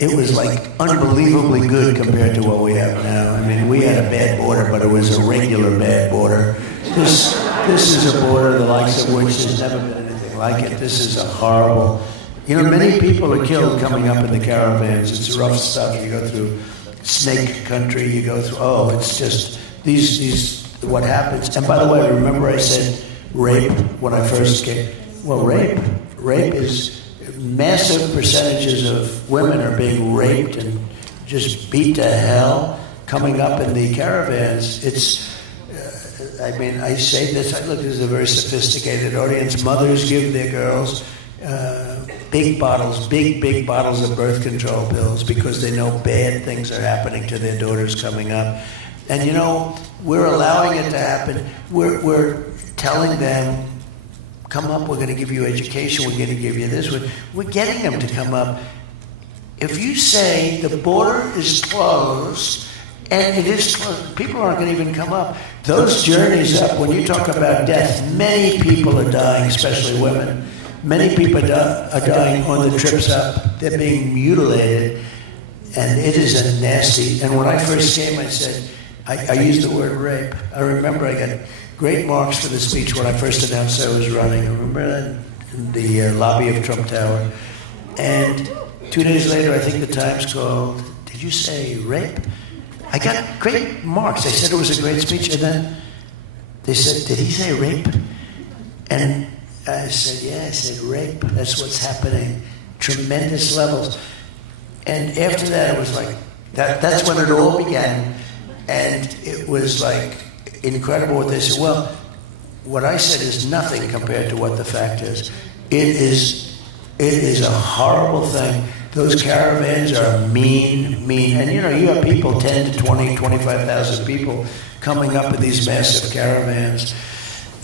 it was like unbelievably good compared to what we have now. I mean, we had a bad border, but it was a regular bad border. This is a border the likes of which there's never been anything like it. This is a horrible. Many people are killed coming up in the caravans. It's rough stuff. You go through snake country. You go through. It's just these. What happens? And by the way, remember I said rape when I first came. Well, rape is. Massive percentages of women are being raped and just beat to hell coming up in the caravans. I say this, look, this is a very sophisticated audience. Mothers give their girls big bottles of birth control pills because they know bad things are happening to their daughters coming up. And we're allowing it to happen. We're telling them, come up, we're going to give you education, we're going to give you this. We're getting them to come up. If you say the border is closed, and it is closed, people aren't going to even come up. Those journeys up, when you talk about death, many people are dying, especially women. Many people are dying on the trips up. They're being mutilated, and it is a nasty. And when I first came, I said, I used the word rape. I remember I got great marks for the speech when I first announced I was running. I remember that in the lobby of Trump Tower. And 2 days later, I think the Times called, did you say rape? I got great marks. They said it was a great speech. And then they said, did he say rape? And I said, yeah, I said rape. That's what's happening. Tremendous levels. And after that, it was like, that's when it all began. And it was like, incredible what they said. Well, what I said is nothing compared to what the fact is. It is a horrible thing. Those caravans are mean. And you have people, 10 to 20, 25,000 people coming up in these massive caravans.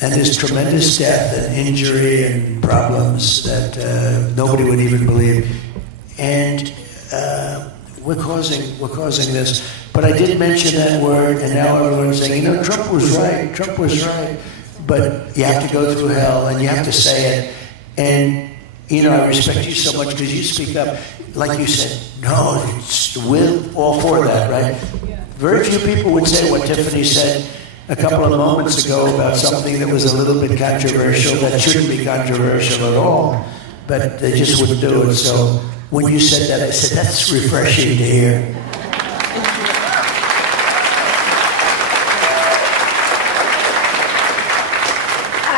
And there's tremendous death and injury and problems that nobody would even believe. And we're causing this. But I did mention that word, and now everyone's saying, Trump was right. but you have to go through hell, and you have to say it. And, I respect you so much because you speak up. Like you said, no, we're all for that, right? Very few people would say what Tiffany said a couple of moments ago about something that was a little bit controversial, that shouldn't be controversial at all, but they just wouldn't do it. So when you said that, I said, that's refreshing to hear.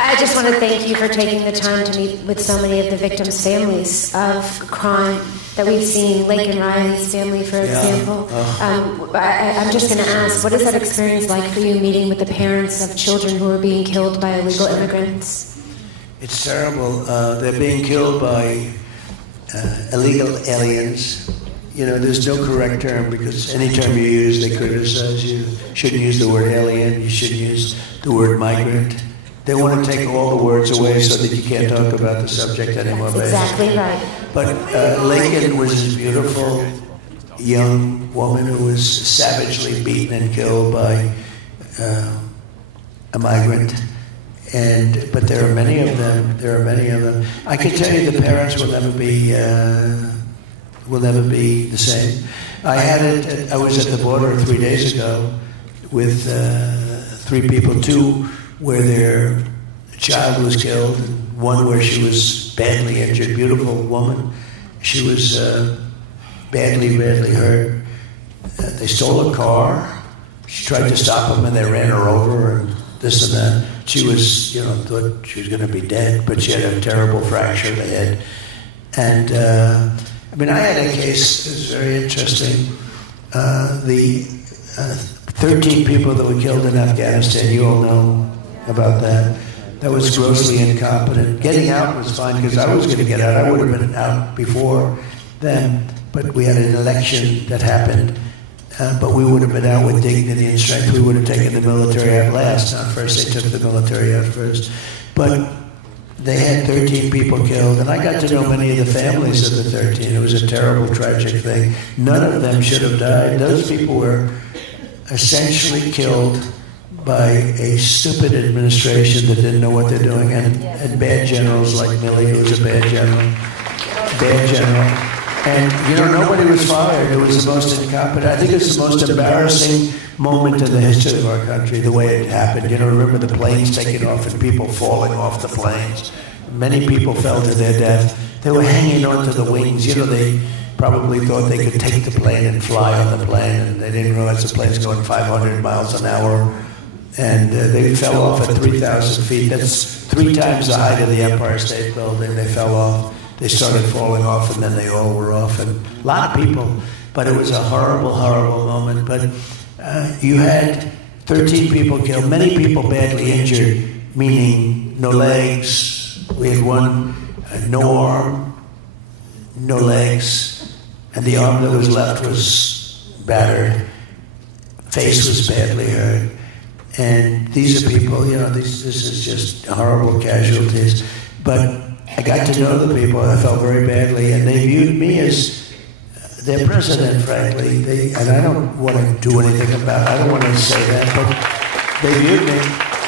I just want to thank you for taking the time to meet with so many of the victims' families of crime that we've seen, Lake and Riley's family, for example. I'm just going to ask, what is that experience like for you, meeting with the parents of children who are being killed by illegal immigrants? It's terrible. They're being killed by illegal aliens. There's no correct term, because any term you use, they criticize you. You shouldn't use the word alien. You shouldn't use the word migrant. They want to take all the words away so that you can't talk about the subject anymore. That's exactly right. But Lincoln was this beautiful young woman who was savagely beaten and killed by a migrant. But there are many of them. I can tell you the parents will never be the same. I was at the border 3 days ago with 3 people, 2 where their child was killed, and 1 where she was badly injured. Beautiful woman. She was badly hurt. They stole a car. She tried to stop them, and they ran her over, and this and that. She was, thought she was going to be dead, but she had a terrible fracture of the head. And I had a case that was very interesting. The 13 people that were killed in Afghanistan, you all know about that. That was grossly incompetent. Getting out was fine because I was going to get out. I would have been out before them, but we had an election that happened. But we would have been out with dignity and strength. We would have taken the military out last. Not first, they took the military out first. But they had 13 people killed, and I got to know many of the families of the 13. It was a terrible, tragic thing. None of them should have died. Those people were essentially killed by a stupid administration that didn't know what they're doing, and bad generals like Milley, who was a bad general. And, nobody was fired. It was the most incompetent. I think it's the most embarrassing moment in the history of our country, the way it happened. Remember the planes taking off and people falling off the planes. Many people fell to their death. They were hanging onto the wings. They probably thought they could take the plane and fly on the plane, and they didn't realize the plane's going 500 miles an hour. And they fell off at 3,000 feet. That's 3 times the height of the Empire State Building. They fell off. They started falling off, and then they all were off. And a lot of people. But it was a horrible, horrible moment. But you had 13 people killed, many people badly injured, meaning no legs. We had one, no arm, no legs. And the arm that was left was battered. Face was badly hurt. And these are people, this is just horrible casualties. But I got to know the people. I felt very badly, and they viewed me as their president, frankly. And I don't want to do anything about it. I don't want to say that, but they viewed me.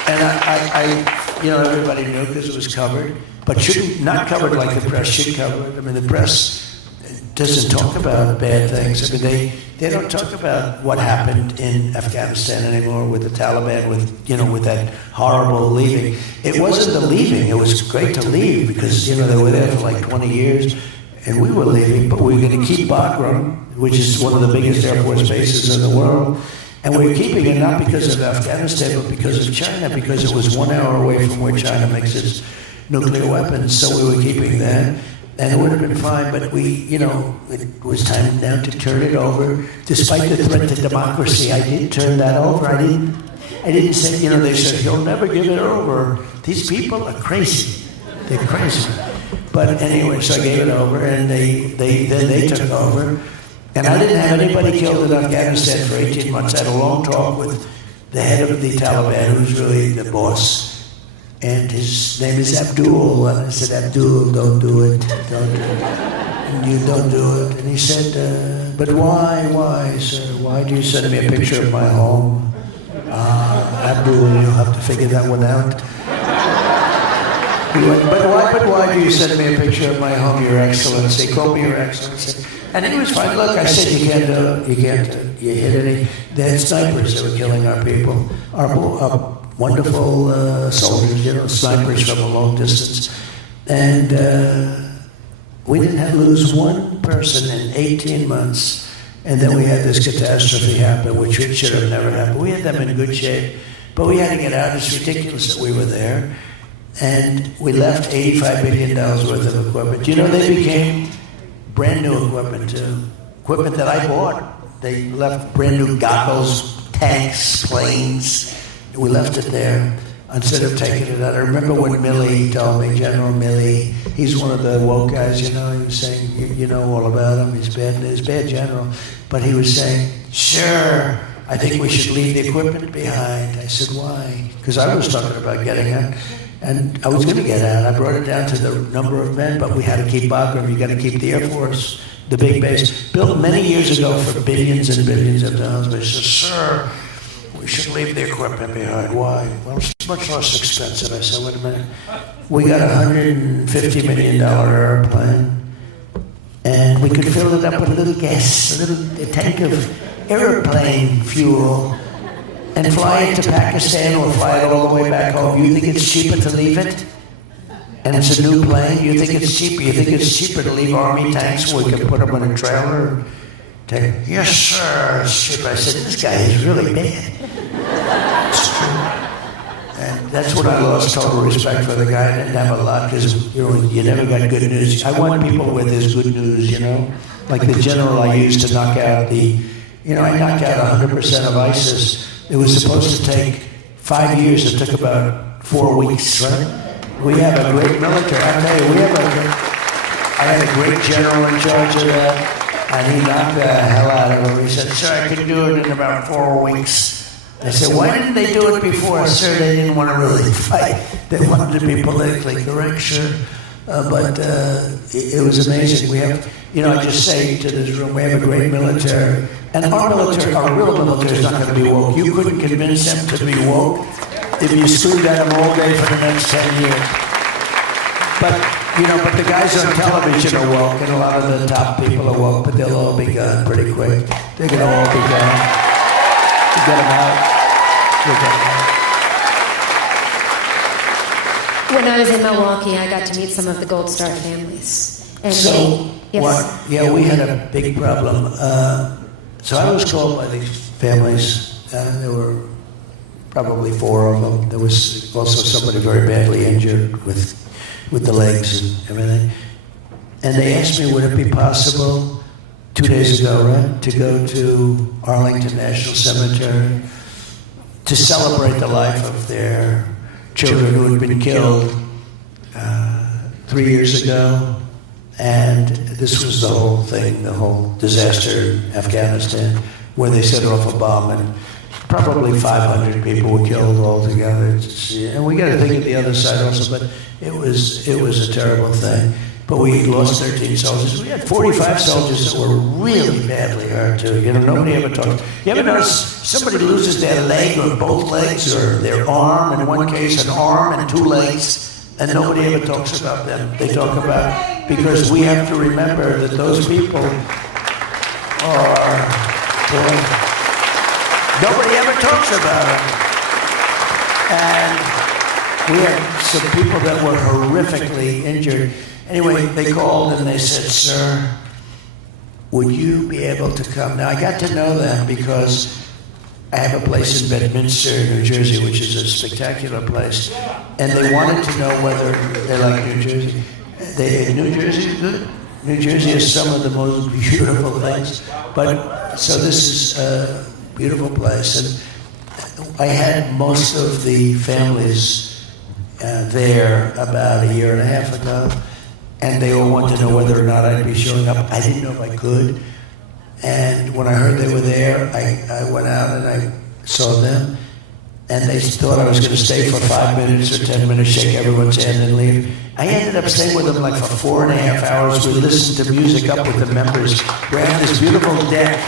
And I everybody knew because it was covered, but not covered like the press should cover it. The press doesn't talk about bad things. They don't talk about what happened in Afghanistan anymore with the Taliban, with that horrible leaving. It wasn't the leaving. It was great to leave because, they were there for like 20 years and we were leaving, but we were going to keep Bagram, which is one of the biggest Air Force bases in the world. And we were keeping it not because of Afghanistan, but because of China, because it was 1 hour away from where China makes its nuclear weapons. So we were keeping that. And it would have been fine, but it was time now to turn it over. Despite the threat to democracy, I did turn that over. I didn't say, they said, he'll never give it over. These people are crazy. They're crazy. But anyway, so I gave it over, and they took over. And I didn't have anybody killed in Afghanistan for 18 months. I had a long talk with the head of the Taliban, who's really the boss. And his name is Abdul. And I said, Abdul, don't do it. Don't do it. And you don't do it. And he said, but why, sir? Why do you send me a picture of my home? Abdul, you'll have to figure that one out. He went, but why do you send me a picture of my home, Your Excellency? Call me Your Excellency. And he was fine. Look, I said, you can't do it. You can't do it. You hit any. They had snipers that were killing our people. Our wonderful soldiers, you know, snipers from a long distance. And we didn't have to lose one person in 18 months. And then we had this catastrophe happen, which should have never happened. We had them in good shape, but we had to get out. It's ridiculous that we were there. And we left $85 billion worth of equipment. You know, they became brand new equipment, too. Equipment that I bought. They left brand new goggles, tanks, planes. We left it there instead of taking it out. I remember when Milley told me, General Milley, he's one of the woke guys, you know, he was saying, you know all about him, he's bad general. But he was saying, sure, I think we should leave the equipment behind. I said, why? Because I was talking about getting out. And I was going to get out. I brought it down to the number of men, but we had to keep Bagram. You got to keep the Air Force, the big base. Built many years ago for billions and billions of dollars. But he said, sir, we should leave the equipment behind. Why? Well, it's much less expensive. I said, wait a minute. We got a $150 million airplane, and we could fill it up with a little gas, a tank of airplane fuel, and fly it to Pakistan or fly it all the way back home. You think it's cheaper to leave it? And it's a new plane? You think it's cheaper? You think it's cheaper to leave Army tanks where we can put them in a trailer? Yes, sir. It's cheaper. I said, this guy is really bad. It's true. And that's when I lost total respect for the guy. I didn't have a lot because you never got good news. I want people where there's good news, you know? Like the general I used to knock out I knocked out 100% of ISIS. It was supposed to take 5 years. It took about 4 weeks, right? We have a great military. I tell you, I had a great general in charge of that, and he knocked the hell out of it. He said, sir, I could do it in about 4 weeks. I said, why didn't they do it before? Sir, they didn't want to really fight. They wanted to be politically correct, sure. But it was amazing. We have, I just say to this room, we have a great military. And our real military is not going to be woke. You couldn't convince them to be woke if you screamed at them all day for the next 10 years. But the guys on television are woke, and a lot of the top people are woke, but they'll all be gone pretty quick. They're going to all be gone. You get them out. You get them out. When I was in Milwaukee, I got to meet some of the Gold Star families. And we had a big problem. So I was called by these families. There were probably 4 of them. There was also somebody very badly injured with the legs and everything. And they asked me, would it be possible 2 days ago, right, to go to Arlington National Cemetery to celebrate the life of their children who had been killed 3 years ago. And this was the whole thing, the whole disaster in Afghanistan, where they set off a bomb and probably 500 people were killed altogether. And we got to think of the other side also, but it was a terrible thing. But we lost 13 soldiers. We had 45 soldiers that were really badly hurt too. Nobody ever talks. You ever notice somebody loses their leg or both legs or their arm? In one case, an arm and 2 legs. And nobody ever talks about them. They talk about, because we have to remember that those people are, nobody ever talks about them. And we had some people that were horrifically injured. Anyway, they called and they said, sir, would you be able to come? Now, I got to know them because I have a place in Bedminster, New Jersey, which is a spectacular place. And they wanted to know whether they like New Jersey. New Jersey is good. New Jersey has some of the most beautiful things. But so this is a beautiful place. And I had most of the families there about 1.5 years ago. And they all wanted to know whether or not I'd be showing up. I didn't know if I could. And when I heard they were there, I went out and I saw them. And they thought I was going to stay for 5 minutes or 10 minutes, shake everyone's hand and leave. I ended up staying with them like for 4.5 hours. We listened to music up with the members. We had this beautiful deck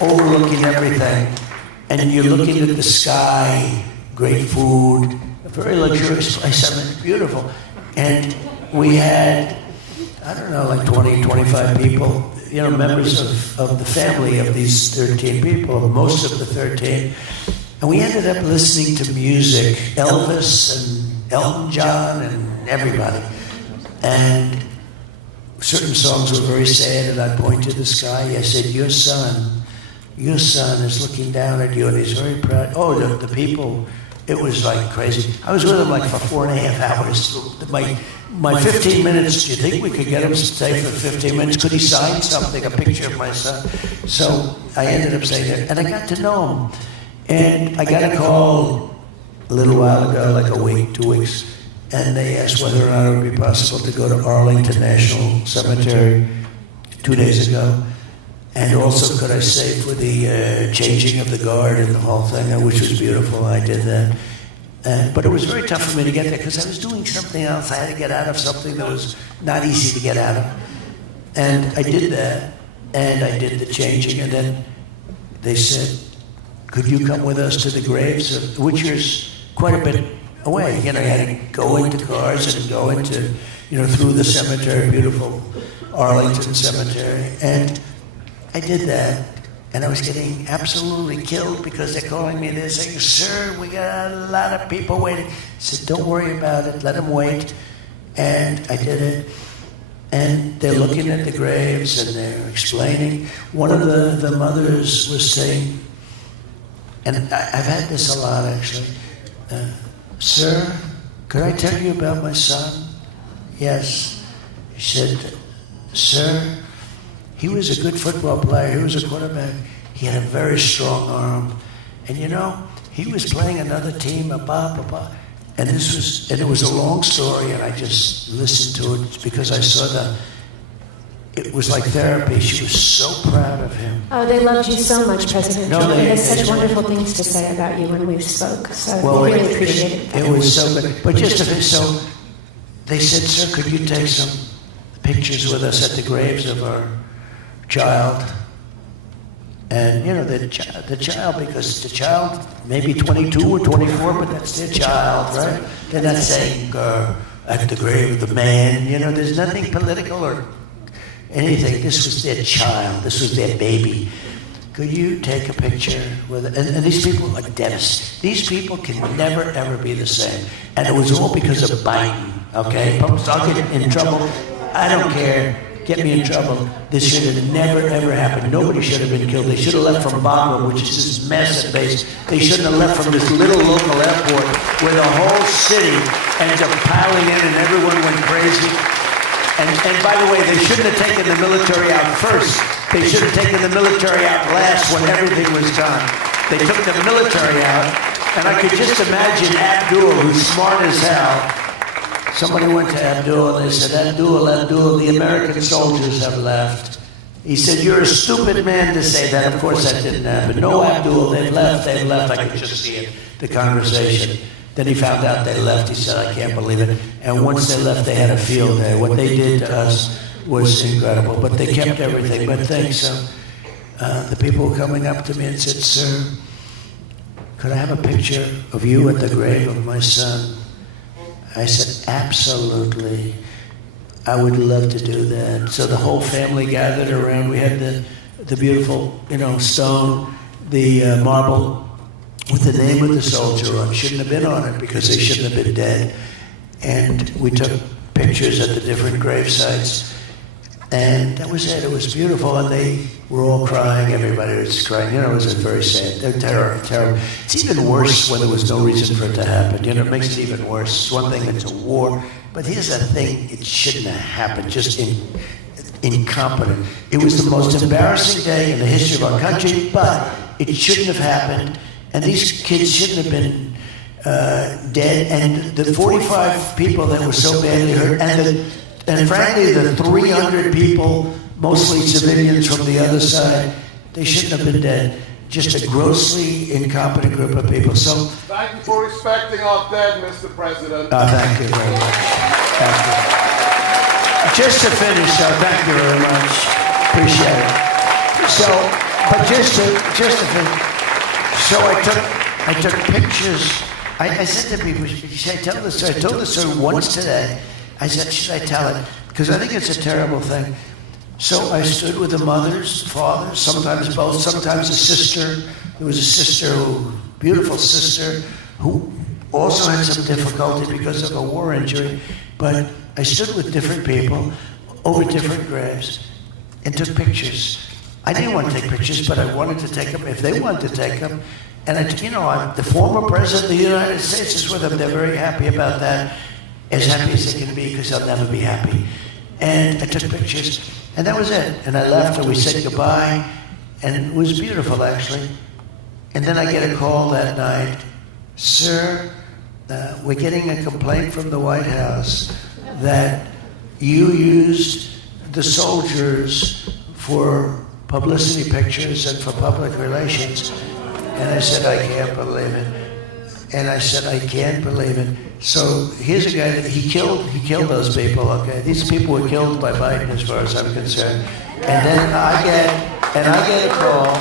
overlooking everything. And you're looking at the sky, great food, a very luxurious place. I mean, it's beautiful. And we had, I don't know, like 20, 25 people, members of the family of these 13 people, most of the 13. And we ended up listening to music, Elvis and Elton John and everybody. And certain songs were very sad, and I'd point to the sky. I said, your son is looking down at you, and he's very proud. Oh, the people, it was like crazy. I was with him like for 4.5 hours. My 15 minutes, do you think we could get him to stay for 15 minutes? Could he sign something, a picture of my son? So I ended up staying there, and I got to know him. And I got a call a little while ago, like a week, 2 weeks, and they asked whether or not it would be possible to go to Arlington National Cemetery 2 days ago. And also, could I stay for the changing of the guard and the whole thing, which was beautiful. I did that. But it was very tough for me to get there because I was doing something else. I had to get out of something that was not easy to get out of. And I did that, and I did the changing, and then they said, could you come with us to the graves, which is quite a bit away. You had to go into cars and go into, through the cemetery, beautiful Arlington Cemetery. And I did that, and I was getting absolutely killed because they're calling me. They're saying, sir, we got a lot of people waiting. I said, don't worry about it. Let them wait. And I did it. And they're looking at the graves, and they're explaining. One of the mothers was saying, and I've had this a lot, actually. Sir, could I tell you about my son? Yes. She said, sir, he was a good football player. He was a quarterback. He had a very strong arm. And he was playing another team, and it was a long story, and I just listened to it because I saw it was like therapy. She was so proud of him. Oh, they loved you so much, President Trump. They had such wonderful things to say about you when we spoke. So we really appreciated it. It was so good. But so they said, sir, could you take some pictures with us at the graves of our child? And, the child, because the child may be 22 or 24, but that's their child, right? They're not saying at the grave of the man. There's nothing political or anything. This was their child. This was their baby. Could you take a picture with it? And these people are devastated. These people can never, ever be the same. And it was all because of Biden, okay? I'll get in trouble. I don't care. Get me in trouble. This should have never, ever happened. Nobody should have been killed. They should have left from Bagram, which is this massive base. They shouldn't have left from this little local airport where the whole city ended up piling in and everyone went crazy. And by the way, they shouldn't have taken the military out first. They should have taken the military out last when everything was done. They took the military out, and I could just imagine Abdul, who's smart as hell. Somebody went to Abdul and they said, Abdul, the American soldiers have left. He said, you're a stupid man to say that. Of course that didn't happen. No, Abdul, they've left. I could just see it, the conversation. Then he found out they left. He said, I can't believe it. And once they left, they had a field day. What they did to us was incredible. But they kept everything. But thanks. The people were coming up to me and said, sir, could I have a picture of you at the grave of my son? I said, absolutely. I would love to do that. So the whole family gathered around. We had the beautiful, stone, the marble with the name of the soldier on. Shouldn't have been on it because they shouldn't have been dead. And we took pictures at the different grave sites. And that was it. It was beautiful. And they were all crying. Everybody was crying. It was very sad. They're terrible. It's even worse when there was no reason for it to happen. It makes it even worse. It's one thing, it's a war. But here's the thing. It shouldn't have happened. Just incompetent. It was the most embarrassing day in the history of our country, but it shouldn't have happened. And these kids shouldn't have been dead. And the 45 people that were so badly hurt, and frankly, the 300 people, mostly civilians from the other side, they shouldn't have been dead. Just a grossly incompetent group of people. So, thank you for respecting our dead, Mr. President. Thank you very much. Thank you. Just to finish, thank you very much. Appreciate it. So, but just to finish. So I took pictures. I said to people, I told the story once today. I said, should I tell it? Because I think it's a terrible thing. So I stood with the mothers, fathers, sometimes both, sometimes a sister. There was a sister, beautiful sister, who also had some difficulty because of a war injury. But I stood with different people over different graves and took pictures. I didn't want to take pictures, but I wanted to take them if they wanted to take them. And I'm the former president of the United States is with them. They're very happy about that, as happy as they can be, because they'll never be happy. And I took pictures, and that was it. And I left, and we said goodbye, and it was beautiful, actually. And then I get a call that night, sir, we're getting a complaint from the White House that you used the soldiers for publicity pictures and for public relations. And I said, I can't believe it. And I said, I can't believe it. So here's a guy that he killed those people, okay? These people were killed by Biden as far as I'm concerned. And then I get a call,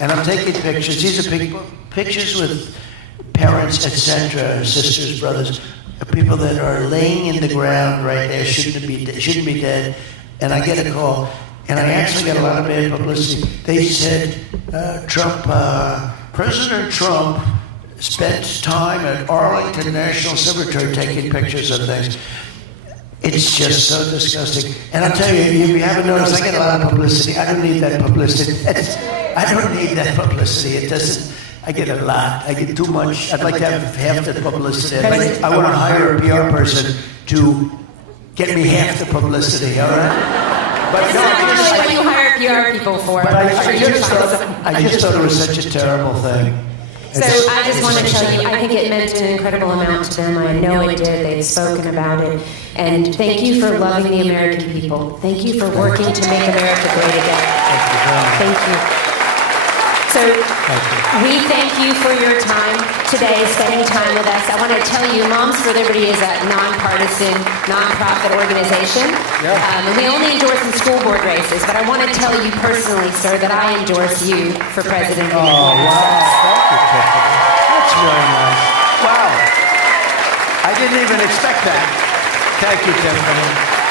and I'm taking pictures. These are pictures with parents, etc., sisters, brothers, people that are laying in the ground right there, shouldn't be dead. And I get a call. And I actually got a lot of bad publicity. They said President Trump spent time at Arlington National Cemetery taking pictures of things. It's just so disgusting. And I'll tell you, if you haven't noticed, I get a lot of publicity. I don't need that publicity. I don't need that publicity. It doesn't. I get a lot. I get too much. I'd like to have half the publicity. I want to hire a PR person to get me half the publicity, all right? But it's not really what you hire PR people for. But I just thought it was such a terrible thing. So I just want to tell you, I think it meant an incredible amount to them. I know it did. They've spoken about it. And thank you for loving the American people. Thank you for working to make America great again. Thank you. So we thank you for your time today, spending time with us. I want to tell you, Moms for Liberty is a nonpartisan, nonprofit organization. And we only endorse in school board races. But I want to tell you personally, sir, that I endorse you for president of the United States. Thank you, Tiffany. That's very nice. Wow. I didn't even expect that. Thank you, Tiffany.